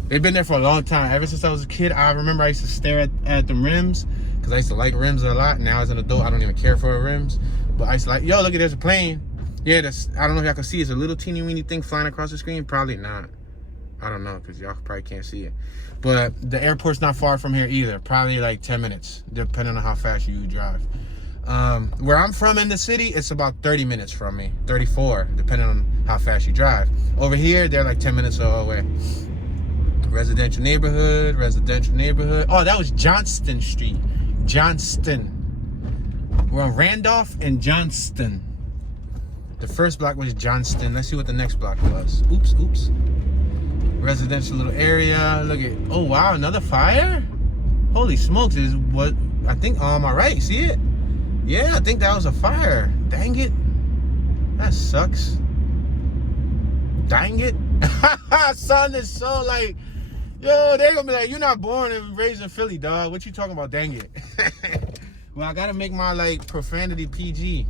They've been there for a long time. Ever since I was a kid, I remember I used to stare at the rims, because I used to like rims a lot. Now as an adult, I don't even care for rims. But I used to like, yo, look at, there's a plane. Yeah, that's, I don't know if y'all can see, it's a little teeny weeny thing flying across the screen. Probably not. I don't know, because y'all probably can't see it. But the airport's not far from here either. Probably like 10 minutes, depending on how fast you drive. Where I'm from in the city, it's about 30 minutes from me. 34, depending on how fast you drive. Over here, they're like 10 minutes away. Residential neighborhood, residential neighborhood. Oh, that was Johnston Street. Johnston. We're on Randolph and Johnston. The first block was Johnston. Let's see what the next block was. Oops. Residential little area. Look at, oh wow, another fire? Holy smokes, is what, I think, on my right, see it? Yeah, I think that was a fire. Dang it. That sucks. Dang it. Son is so like, yo, they're gonna be like, you're not born and raised in Philly, dog. What you talking about, dang it? Well, I gotta make my like profanity PG,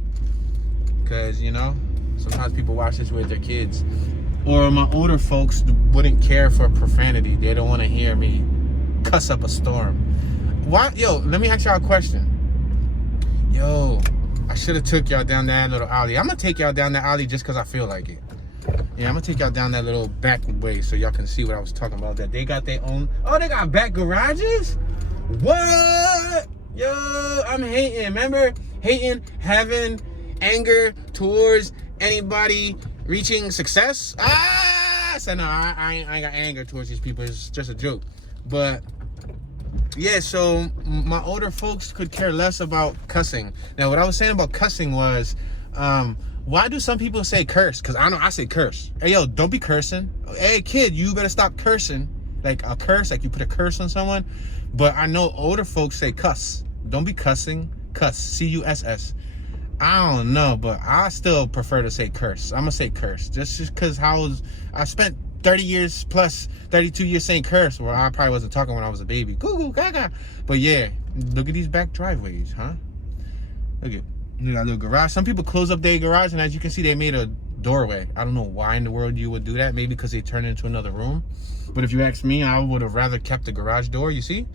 because, you know, sometimes people watch this with their kids, or my older folks wouldn't care for profanity. They don't want to hear me cuss up a storm. Why? Yo, let me ask y'all a question. Yo, I should have took y'all down that little alley. I'm gonna take y'all down that alley just because I feel like it. Yeah, I'm gonna take y'all down that little back way so y'all can see what I was talking about. That they got their own, oh, they got back garages? What? Yo, I'm hating. Remember, hating, having anger towards anybody reaching success? So no, I ain't got anger towards these people. It's just a joke. But yeah, so my older folks could care less about cussing. Now, what I was saying about cussing was, why do some people say curse? Because I know I say curse. Hey, yo, don't be cursing. Hey, kid, you better stop cursing. Like a curse, like you put a curse on someone. But I know older folks say cuss. Don't be cussing. Cuss. C-U-S-S. I don't know, but I still prefer to say curse. I'm going to say curse. Just because I spent 30 years plus 32 years saying curse. Well, I probably wasn't talking when I was a baby. Goo gaga. But yeah, look at these back driveways, huh? Look at, you got a little garage. Some people close up their garage, and as you can see, they made a doorway. I don't know why in the world you would do that. Maybe because they turned it into another room. But if you ask me, I would have rather kept the garage door, you see?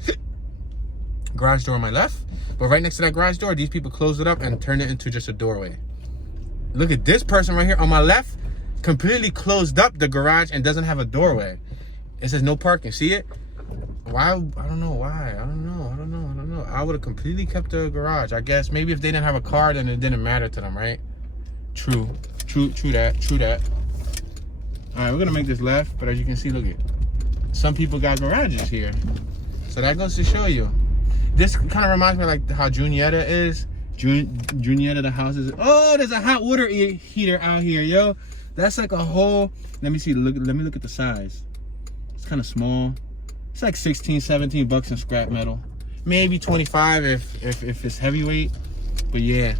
Garage door on my left. But right next to that garage door, these people closed it up and turned it into just a doorway. Look at this person right here on my left. Completely closed up the garage and doesn't have a doorway. It says no parking. See it? Why? I don't know why. I don't know. I would have completely kept the garage. I guess maybe if they didn't have a car, then it didn't matter to them, right? True that. All right, we're gonna make this left, but as you can see, look at, some people got garages here. So that goes to show you. This kind of reminds me of like how Junietta is. Junietta, the house is, oh, there's a hot water heater out here, yo. That's like a whole, let me see, let me look at the size. It's kind of small. It's like 16, 17 bucks in scrap metal. Maybe 25 if it's heavyweight. But yeah,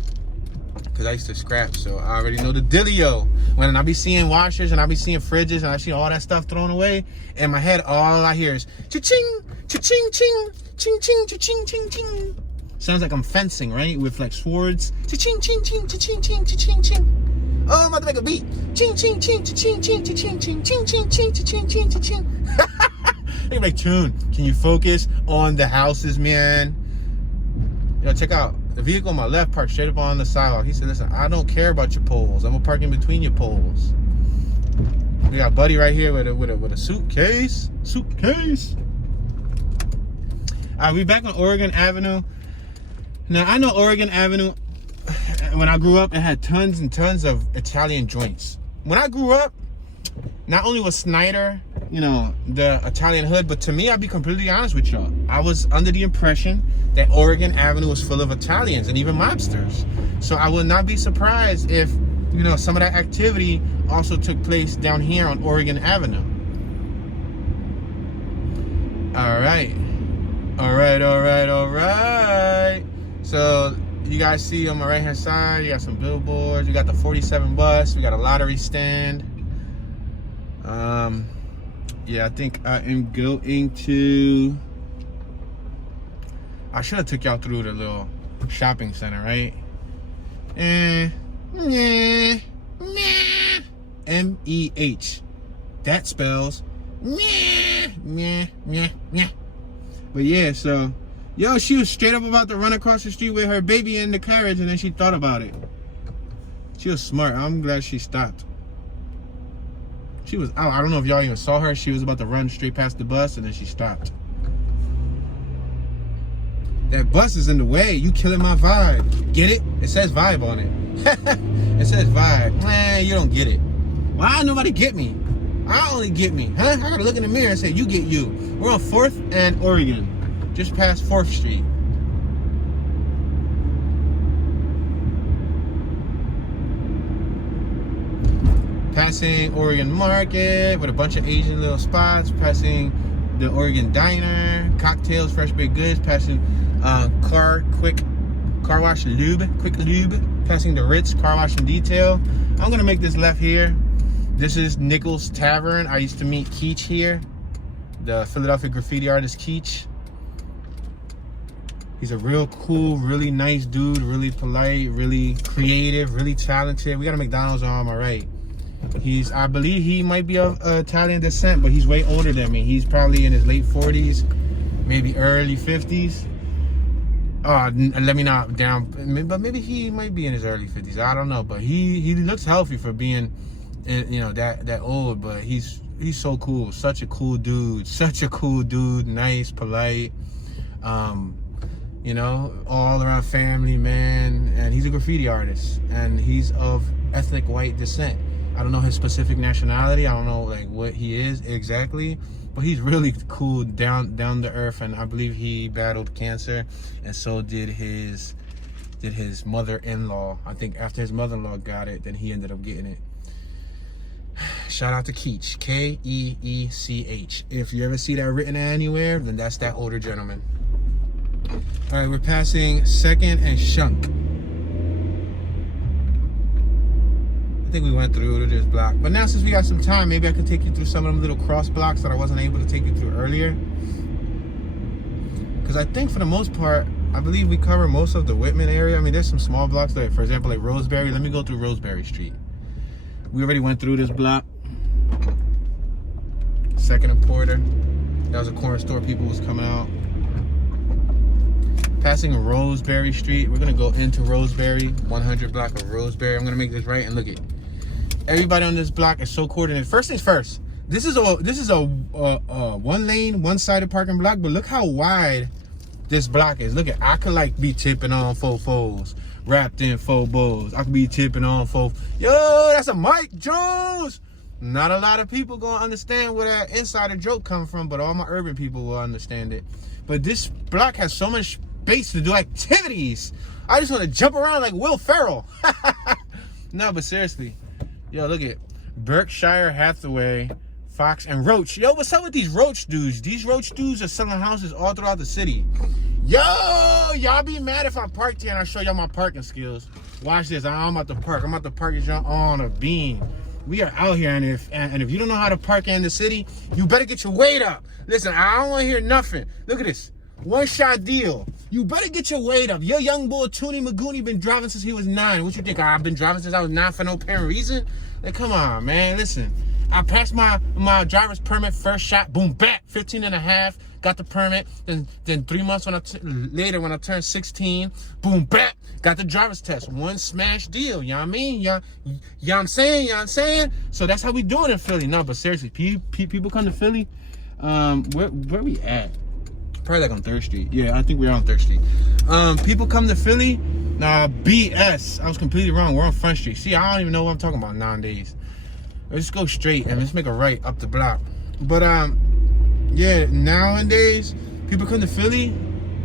because I used to scrap, so I already know the dealio. When I be seeing washers and I be seeing fridges and I see all that stuff thrown away, in my head, all I hear is cha-ching, cha-ching, ching, ching, ching, cha-ching, ching, ching. Sounds like I'm fencing, right? With like swords. Cha-ching, ching, ching, cha-ching, ching, cha-ching, ching. Oh, I'm about to make a beat. Ching, ching, ching, cha-ching, ching, cha-ching, ching, ching, ching, ching, cha-ching, ching, cha-ching. They like, Tune, can you focus on the houses, man? Yo, check out. The vehicle on my left parked straight up on the sidewalk. He said, listen, I don't care about your poles. I'm gonna park in between your poles. We got Buddy right here with a suitcase. Suitcase. We back on Oregon Avenue. Now, I know Oregon Avenue, when I grew up, it had tons and tons of Italian joints. When I grew up, not only was Snyder, you know, the Italian hood, but to me, I'll be completely honest with y'all, I was under the impression that Oregon Avenue was full of Italians and even mobsters. So I would not be surprised if, you know, some of that activity also took place down here on Oregon Avenue. All right. So you guys see on my right hand side, you got some billboards, you got the 47 bus, we got a lottery stand. Yeah, I think I am going to, I should have took y'all through the little shopping center, right? M-E-H. That spells meh. But yeah, so, yo, she was straight up about to run across the street with her baby in the carriage, and then she thought about it. She was smart. I'm glad she stopped. She was, I don't know if y'all even saw her. She was about to run straight past the bus, and then she stopped. That bus is in the way. You killing my vibe. Get it? It says vibe on it. It says vibe. Man, you don't get it. Why nobody get me? I only get me, huh? I gotta look in the mirror and say, you get you. We're on 4th and Oregon, just past 4th Street. Passing Oregon Market with a bunch of Asian little spots. Passing the Oregon Diner, cocktails, fresh baked goods. Passing quick car wash lube, quick lube. Passing the Ritz car wash and detail. I'm gonna make this left here. This is Nichols Tavern. I used to meet Keach here, the Philadelphia graffiti artist Keach. He's a real cool, really nice dude, really polite, really creative, really talented. We got a McDonald's on my right. I believe he might be of Italian descent, but he's way older than me. He's probably in his late 40s, maybe early 50s. Let me not down, but maybe he might be in his early 50s. I don't know, but he looks healthy for being, you know, that old. But he's so cool, such a cool dude, nice, polite, you know, all around family man. And he's a graffiti artist, and he's of ethnic white descent. I don't know his specific nationality. I don't know like what he is exactly, but he's really cool, down to earth, and I believe he battled cancer, and so did his mother-in-law. I think after his mother-in-law got it, then he ended up getting it. Shout out to Keach, K-E-E-C-H. If you ever see that written anywhere, then that's that older gentleman. All right, we're passing 2nd and Shunk. I think we went through this block, but now since we got some time, maybe I can take you through some of them little cross blocks that I wasn't able to take you through earlier. Because I think for the most part, I believe we cover most of the Whitman area. I mean, there's some small blocks, like for example, like Roseberry. Let me go through Roseberry Street. We already went through this block. 2nd and Porter. That was a corner store. People was coming out. Passing Roseberry Street. We're gonna go into Roseberry, 100 block of Roseberry. I'm gonna make this right and look at. Everybody on this block is so coordinated. First things first. This is a one lane, one-sided parking block, but look how wide this block is. Look at, I could like be tipping on fofos, wrapped in fofos. I could be tipping on fofos. Yo, that's a Mike Jones. Not a lot of people gonna understand where that insider joke come from, but all my urban people will understand it. But this block has so much space to do activities. I just want to jump around like Will Ferrell. No, but seriously. Yo, look at Berkshire Hathaway, Fox, and Roach. Yo, what's up with these Roach dudes? These Roach dudes are selling houses all throughout the city. Yo, y'all be mad if I parked here and I show y'all my parking skills. Watch this. I'm about to park. I'm about to park y'all on a beam. We are out here, and if you don't know how to park in the city, you better get your weight up. Listen, I don't want to hear nothing. Look at this. One shot deal. You better get your weight up. Your young boy, Toonie Magooney, been driving since he was 9. What you think? I've been driving since I was 9 for no apparent reason? Like, come on, man. Listen, I passed my driver's permit first shot. Boom, back. 15 and a half. Got the permit. Then 3 months later, when I turned 16, boom, back. Got the driver's test. One smash deal. You know what I mean? You know what I'm saying? You know what I'm saying? So that's how we do it in Philly. No, but seriously, people come to Philly. Where we at? Probably like on 3rd Street. Yeah, I think we're on 3rd Street. People come to Philly. Nah, BS. I was completely wrong. We're on Front Street. See, I don't even know what I'm talking about nowadays. Let's go straight and let's make a right up the block. But yeah, nowadays people come to Philly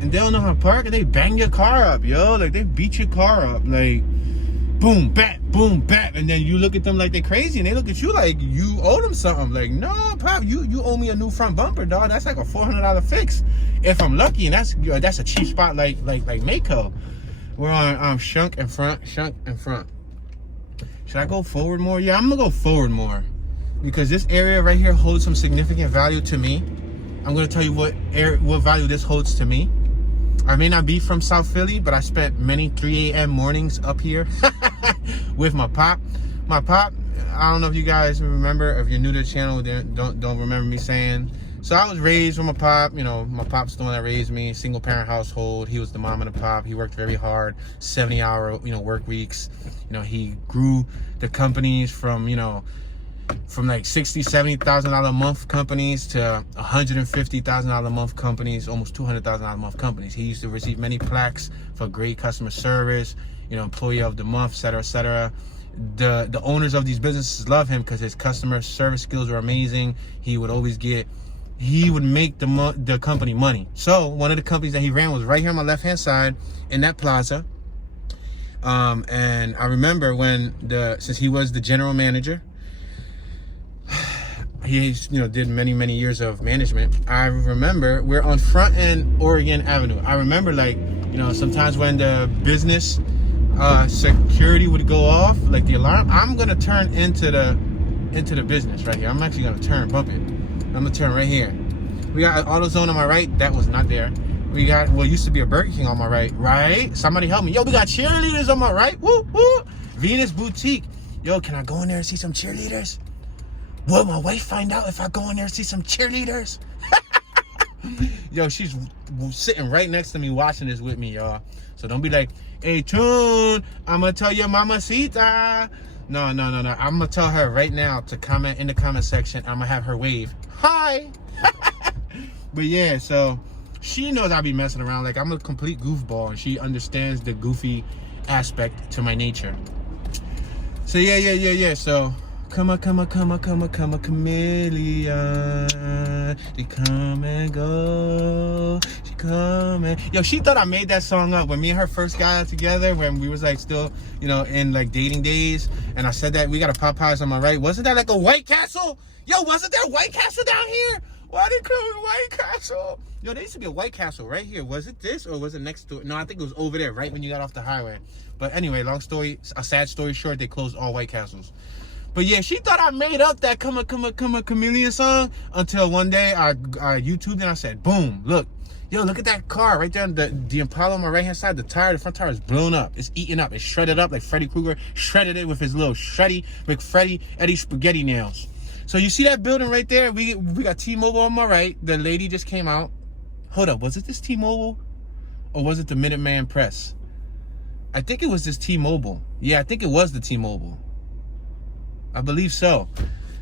and they don't know how to park and they bang your car up, yo. Like they beat your car up, like boom, back, and then you look at them like they're crazy and they look at you like you owe them something. Like, no, pop, you owe me a new front bumper, dog. That's like a $400 fix if I'm lucky, and that's a cheap spot like Mako. We're on Shunk and front. Should I go forward more? Yeah, I'm gonna go forward more because this area right here holds some significant value to me. I'm gonna tell you what value this holds to me. I may not be from South Philly, but I spent many 3 a.m. mornings up here with my pop. My pop, I don't know if you guys remember, if you're new to the channel, don't remember me saying. So I was raised with my pop. You know, my pop's the one that raised me. Single parent household. He was the mom and the pop. He worked very hard, 70-hour work weeks. You know, he grew the companies from like $60,000-$70,000 a month companies to $150,000 a month companies, almost $200,000 a month companies. He used to receive many plaques for great customer service, employee of the month, et cetera. The owners of these businesses love him because his customer service skills are amazing. He would make the company money. So one of the companies that he ran was right here on my left hand side in that plaza. And I remember since he was the general manager, he did many years of management. I remember we're on Front and Oregon Avenue. I remember sometimes when the business security would go off, like the alarm, I'm gonna turn into the business right here. I'm actually gonna bump it. I'm gonna turn right here. We got an AutoZone on my right. That was not there. We got what used to be a Burger King on my right. Right? Somebody help me. Yo, we got cheerleaders on my right. Woo woo. Venus Boutique. Yo, can I go in there and see some cheerleaders? Will my wife find out if I go in there and see some cheerleaders? Yo, she's sitting right next to me watching this with me, y'all. So don't be like, hey, Tune, I'm going to tell your mamacita. No. I'm going to tell her right now to comment in the comment section. I'm going to have her wave. Hi. But yeah, so she knows I be messing around. Like, I'm a complete goofball, and she understands the goofy aspect to my nature. So yeah. So come a chameleon. She come and go. She come and... Yo, she thought I made that song up when me and her first got out together, when we was like still, in like dating days. And I said that we got a Popeyes on my right. Wasn't that like a White Castle? Yo, wasn't there a White Castle down here? Why they call it White Castle? Yo, there used to be a White Castle right here. Was it this or was it next to it? No, I think it was over there right when you got off the highway. But anyway, a sad story short, they closed all White Castles. But yeah, she thought I made up that come a chameleon song until one day I YouTubed and I said, boom, look at that car right there, the Impala on my right hand side. The front tire is blown up. It's eaten up. It's shredded up like Freddy Krueger shredded it with his little McFreddy Eddie spaghetti nails. So you see that building right there? We got T-Mobile on my right. The lady just came out. Hold up, was it this T-Mobile or was it the Minuteman Press? I think it was this T-Mobile. Yeah, I think it was the T-Mobile. I believe so,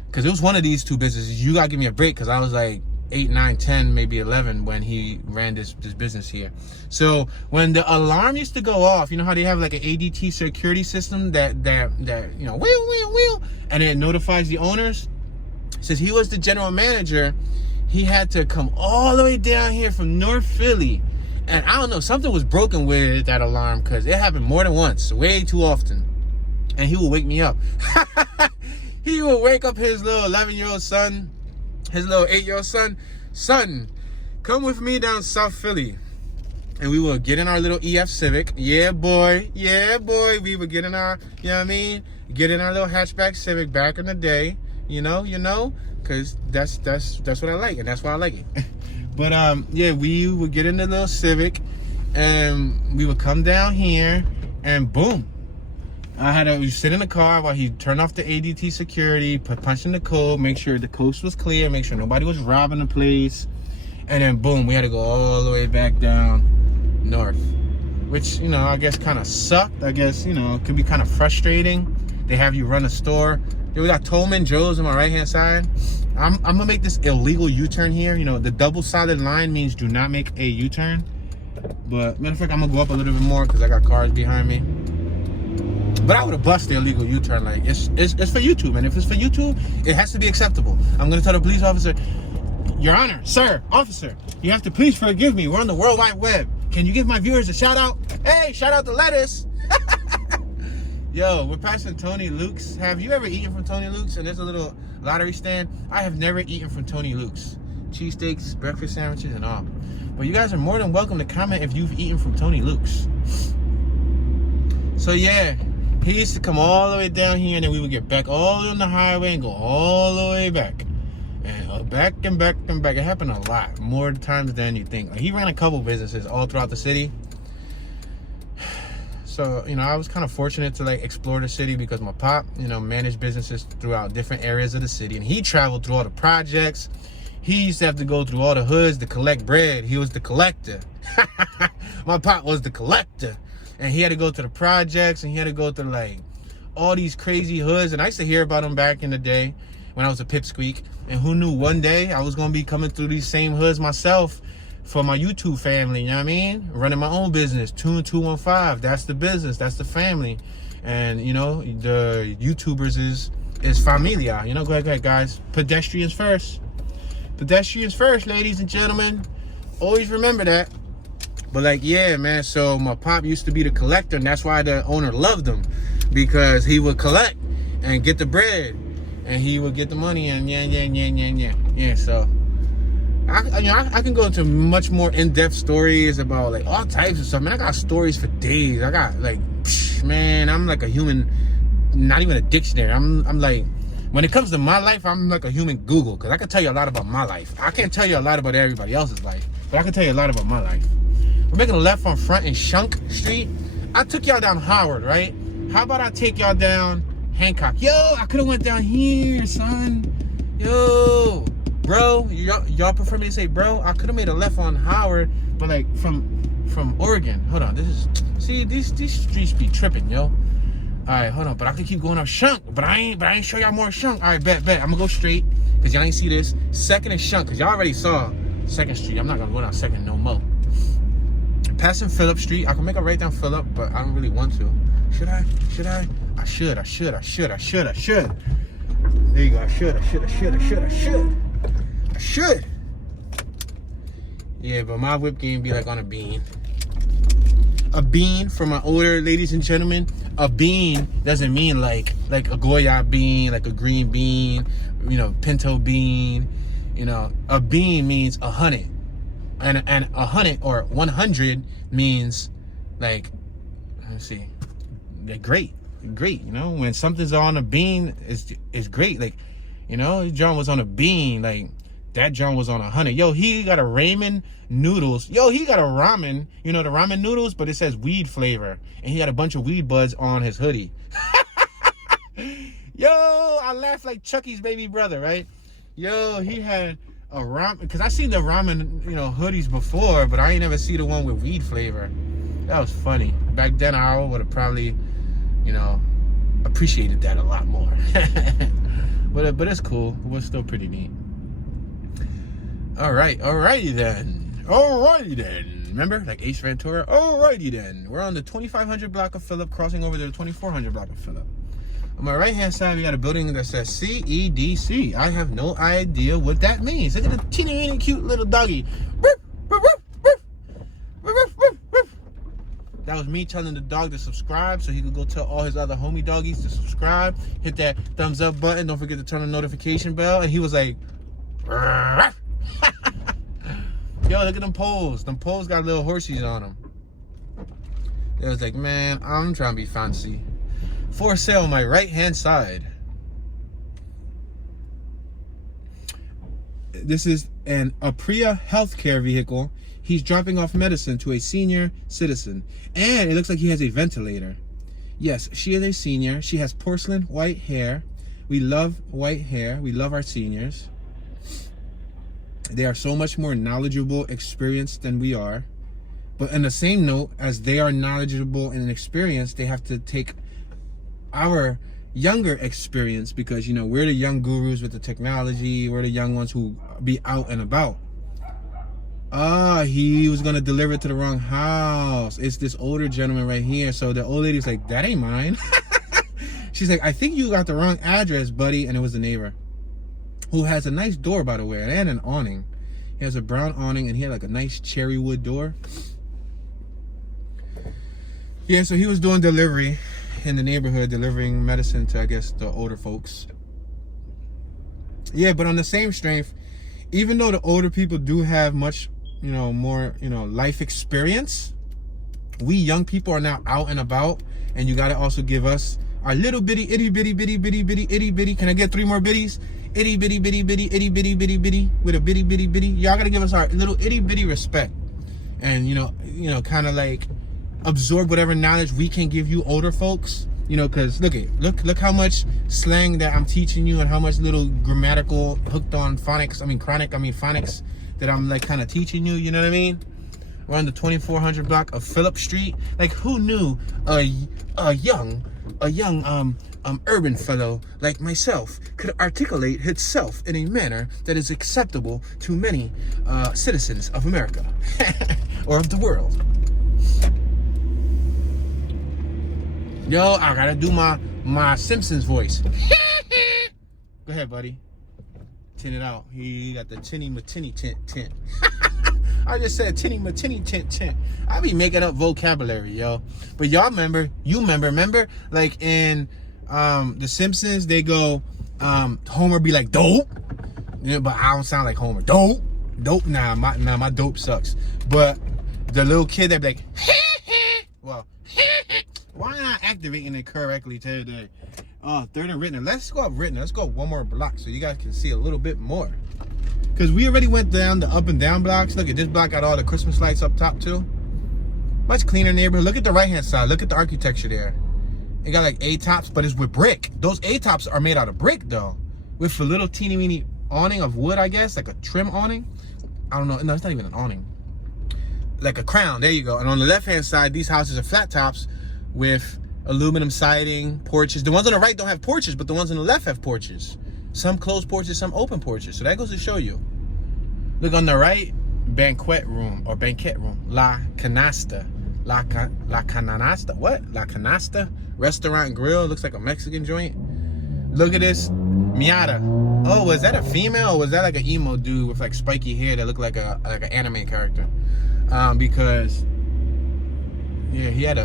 because it was one of these two businesses. You gotta give me a break, because I was like 8, 9, 10, maybe 11 when he ran this business here. So when the alarm used to go off, you know how they have like an ADT security system that wheel, and it notifies the owners. Since he was the general manager, he had to come all the way down here from North Philly, and I don't know, something was broken with that alarm, because it happened more than once, way too often. And he would wake me up. He would wake up his little 11-year-old son, his little 8-year-old son. Son, come with me down South Philly. and we would get in our little EF Civic. Yeah, boy. We would get in our, you know what I mean? Get in our little hatchback Civic back in the day. You know, because that's what I like, and that's why I like it. But yeah, we would get in the little Civic, and we would come down here, and boom, I had to sit in the car while he turned off the ADT security, punch in the code, make sure the coast was clear, make sure nobody was robbing the place, and then boom, we had to go all the way back down north, which, you know, I guess kind of sucked. I guess, you know, it could be kind of frustrating. They have you run a store. We got Tolman Joe's on my right hand side. I'm gonna make this illegal U-turn here. You know, the double solid line means do not make a U-turn. But matter of fact, I'm gonna go up a little bit more because I got cars behind me. But I would have busted the illegal U-turn. Like it's for YouTube, and if it's for YouTube, it has to be acceptable. I'm gonna tell the police officer, Your Honor, sir, officer, you have to please forgive me. We're on the World Wide Web. Can you give my viewers a shout out? Hey, shout out to Lettuce. Yo, we're passing Tony Luke's. Have you ever eaten from Tony Luke's? And there's a little lottery stand. I have never eaten from Tony Luke's. Cheesesteaks, breakfast sandwiches, and all. But you guys are more than welcome to comment if you've eaten from Tony Luke's. So yeah, he used to come all the way down here, and then we would get back all on the highway and go all the way back. And back and back and back. It happened a lot, more times than you think. Like, he ran a couple businesses all throughout the city. So, you know, I was kind of fortunate to like explore the city because my pop, you know, managed businesses throughout different areas of the city, and he traveled through all the projects. He used to have to go through all the hoods to collect bread. He was the collector. My pop was the collector, and he had to go to the projects, and he had to go through like all these crazy hoods. And I used to hear about him back in the day when I was a pipsqueak. And who knew one day I was gonna be coming through these same hoods myself for my YouTube family, you know what I mean? Running my own business, Tune 215. That's the business, that's the family. And you know, the YouTubers is familia. You know, go ahead, guys. Pedestrians first. Pedestrians first, ladies and gentlemen. Always remember that. But like, yeah, man, so my pop used to be the collector, and that's why the owner loved him. Because he would collect and get the bread. And he would get the money, and yeah, so I can go into much more in-depth stories about like all types of stuff. Man, I got stories for days. I got like, man, I'm like a human, not even a dictionary. I'm like, when it comes to my life, I'm like a human Google, because I can tell you a lot about my life. I can't tell you a lot about everybody else's life, but I can tell you a lot about my life. We're making a left on Front and Shunk Street. I took y'all down Howard, right? How about I take y'all down Hancock? Yo, I could have went down here, son. Yo. Bro, y'all prefer me to say bro? I could have made a left on Howard, but like from Oregon. Hold on, these streets be tripping, yo. All right, hold on, but I can keep going up Shunk, but I ain't show y'all more Shunk. All right, bet. I'm gonna go straight, cause y'all ain't see this. Second and Shunk, cause y'all already saw Second Street. I'm not gonna go down Second no more. Passing Phillip Street, I can make a right down Phillip, but I don't really want to. Should I? I should. There you go. I should. Yeah, but my whip game be like on a bean. A bean, for my older ladies and gentlemen, a bean doesn't mean like a Goya bean, like a green bean, you know, pinto bean. You know, a bean means 100, and 100 or 100 means like, let's see, they're great. You know, when something's on a bean, is great. Like, you know, John was on a bean, like that John was on 100. Yo, he got a ramen noodles. Yo, he got a ramen, you know, the ramen noodles, but it says weed flavor, and he got a bunch of weed buds on his hoodie. Yo, I laughed like Chucky's baby brother, right? Yo, he had a ramen, because I seen the ramen, you know, hoodies before, but I ain't never see the one with weed flavor. That was funny. Back then, I would have probably, you know, appreciated that a lot more. but it's cool. It was still pretty neat. Alrighty then. Remember, like Ace Ventura? Alrighty then. We're on the 2500 block of Phillip, crossing over to the 2400 block of Phillip. On my right hand side, we got a building that says CEDC. I have no idea what that means. Look at the teeny cute little doggy. That was me telling the dog to subscribe so he could go tell all his other homie doggies to subscribe. Hit that thumbs up button. Don't forget to turn the notification bell. And he was like, Yo, look at them poles. Them poles got little horses on them. It was like, man, I'm trying to be fancy. For sale on my right-hand side. This is an Apria healthcare vehicle. He's dropping off medicine to a senior citizen. And it looks like he has a ventilator. Yes, she is a senior. She has porcelain white hair. We love white hair. We love our seniors. They are so much more knowledgeable, experienced than we are. But in the same note, as they are knowledgeable and experienced, they have to take our younger experience because, you know, we're the young gurus with the technology. We're the young ones who be out and about. He was going to deliver it to the wrong house. It's this older gentleman right here. So the old lady's like, that ain't mine. She's like, I think you got the wrong address, buddy. And it was the neighbor, who has a nice door, by the way, and an awning. He has a brown awning, and he had like a nice cherry wood door. Yeah, so he was doing delivery in the neighborhood, delivering medicine to, I guess, the older folks. Yeah, but on the same strength, even though the older people do have much, you know, more, you know, life experience, we young people are now out and about, and you got to also give us our little bitty, itty bitty, bitty, bitty, bitty, itty bitty. Can I get 3 more bitties? Itty bitty, bitty, bitty, itty bitty, bitty, bitty, with a bitty, bitty, bitty. Y'all got to give us our little itty bitty respect, and you know, kind of like absorb whatever knowledge we can give you older folks, you know, because look how much slang that I'm teaching you and how much little grammatical hooked on phonics that I'm like kind of teaching you, you know what I mean? We're on the 2400 block of Phillip Street. Like, who knew a young urban fellow like myself could articulate itself in a manner that is acceptable to many citizens of America or of the world. Yo, I gotta do my Simpsons voice. Go ahead, buddy. Tint it out. He got the tinny matini tint. I just said tinny matini tint. I be making up vocabulary, yo. But y'all remember, like in The Simpsons, they go, Homer be like, dope. Yeah, but I don't sound like Homer. Dope. Nah, my dope sucks. But the little kid that be like, well, why not activating it correctly today? Third and written. Let's go up written. Let's go one more block so you guys can see a little bit more. Because we already went down the up and down blocks. Look at this block, got all the Christmas lights up top too. Much cleaner neighborhood. Look at the right hand side. Look at the architecture there. It got like A-tops, but it's with brick. Those A-tops are made out of brick though. With a little teeny weeny awning of wood, I guess. Like a trim awning. I don't know. No, it's not even an awning. Like a crown. There you go. And on the left hand side, these houses are flat tops with aluminum siding, porches. The ones on the right don't have porches, but the ones on the left have porches. Some closed porches, some open porches. So that goes to show you. Look on the right, banquet room. La Canasta. La Canasta. What? La Canasta Restaurant and Grill. Looks like a Mexican joint. Look at this. Miata. Oh, was that a female or was that like an emo dude with like spiky hair that looked like an anime character? Because yeah, he had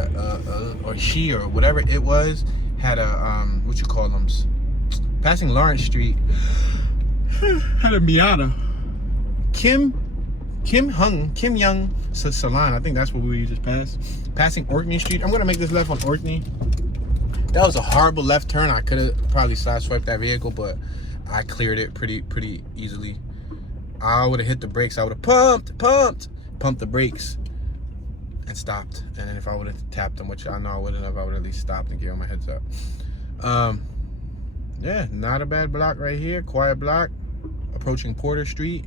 or she or whatever it was had a what you call them? Passing Lawrence Street had a Miata. Kim Young Salon. I think that's what we just passed. Passing Orkney Street. I'm gonna make this left on Orkney. That was a horrible left turn. I could have probably sideswiped that vehicle, but I cleared it pretty easily. I would have hit the brakes. I would have pumped the brakes and stopped. And then if I would have tapped them, which I know I wouldn't have, I would at least stopped and give them a heads up. Yeah, not a bad block right here. Quiet block. Approaching Porter Street.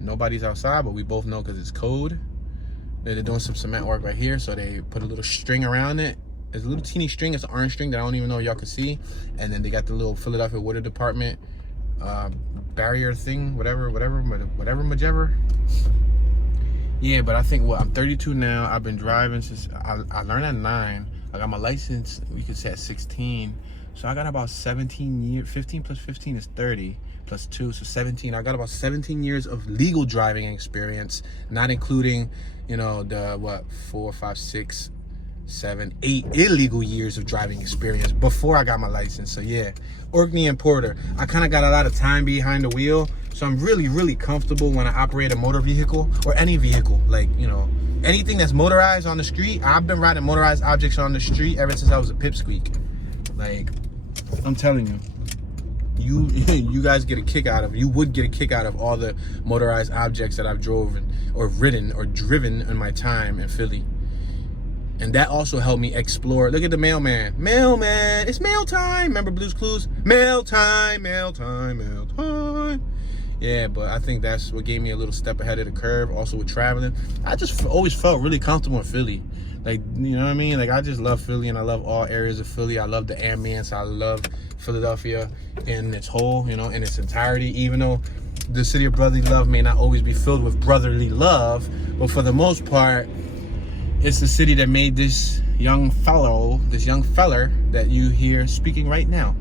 Nobody's outside, but we both know because it's code. They're doing some cement work right here, so they put a little string around it. There's a little teeny string. It's an orange string that I don't even know if y'all can see. And then they got the little Philadelphia Water Department barrier thing, whatever. Yeah, but I think, I'm 32 now. I've been driving since I learned at 9. I got my license, we could say at 16. So I got about 17 years. 15 plus 15 is 30 plus 2, so 17. I got about 17 years of legal driving experience, not including, you know, the 4, 5, 6, 7, 8 illegal years of driving experience before I got my license. So yeah, Orkney and Porter. I kind of got a lot of time behind the wheel, So I'm really, really comfortable when I operate a motor vehicle or any vehicle. Like, you know, anything that's motorized on the street. I've been riding motorized objects on the street ever since I was a pipsqueak. Like, I'm telling you. You guys get a kick out of, you would get a kick out of all the motorized objects that I've driven or ridden or driven in my time in Philly. And that also helped me explore. Look at the mailman. Mailman, it's mail time. Remember Blue's Clues? Mail time, mail time, mail time. Yeah, but I think that's what gave me a little step ahead of the curve. Also with traveling, I just always felt really comfortable in Philly. Like, you know what I mean? Like, I just love Philly, and I love all areas of Philly. I love the ambience. I love Philadelphia in its whole, you know, in its entirety. Even though the city of brotherly love may not always be filled with brotherly love, but for the most part, it's the city that made this young feller that you hear speaking right now.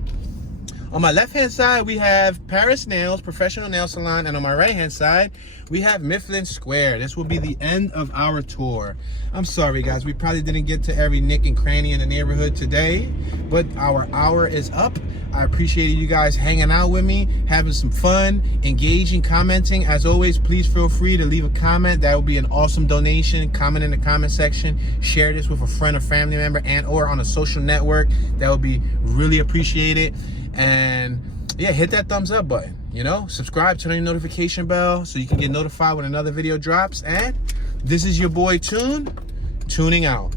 On my left-hand side, we have Paris Nails, professional nail salon. And on my right-hand side, we have Mifflin Square. This will be the end of our tour. I'm sorry, guys. We probably didn't get to every nick and cranny in the neighborhood today, but our hour is up. I appreciate you guys hanging out with me, having some fun, engaging, commenting. As always, please feel free to leave a comment. That would be an awesome donation. Comment in the comment section. Share this with a friend or family member and or on a social network. That would be really appreciated. And yeah, hit that thumbs up button, you know, subscribe, turn on your notification bell so you can get notified when another video drops. And this is your boy Tuning out.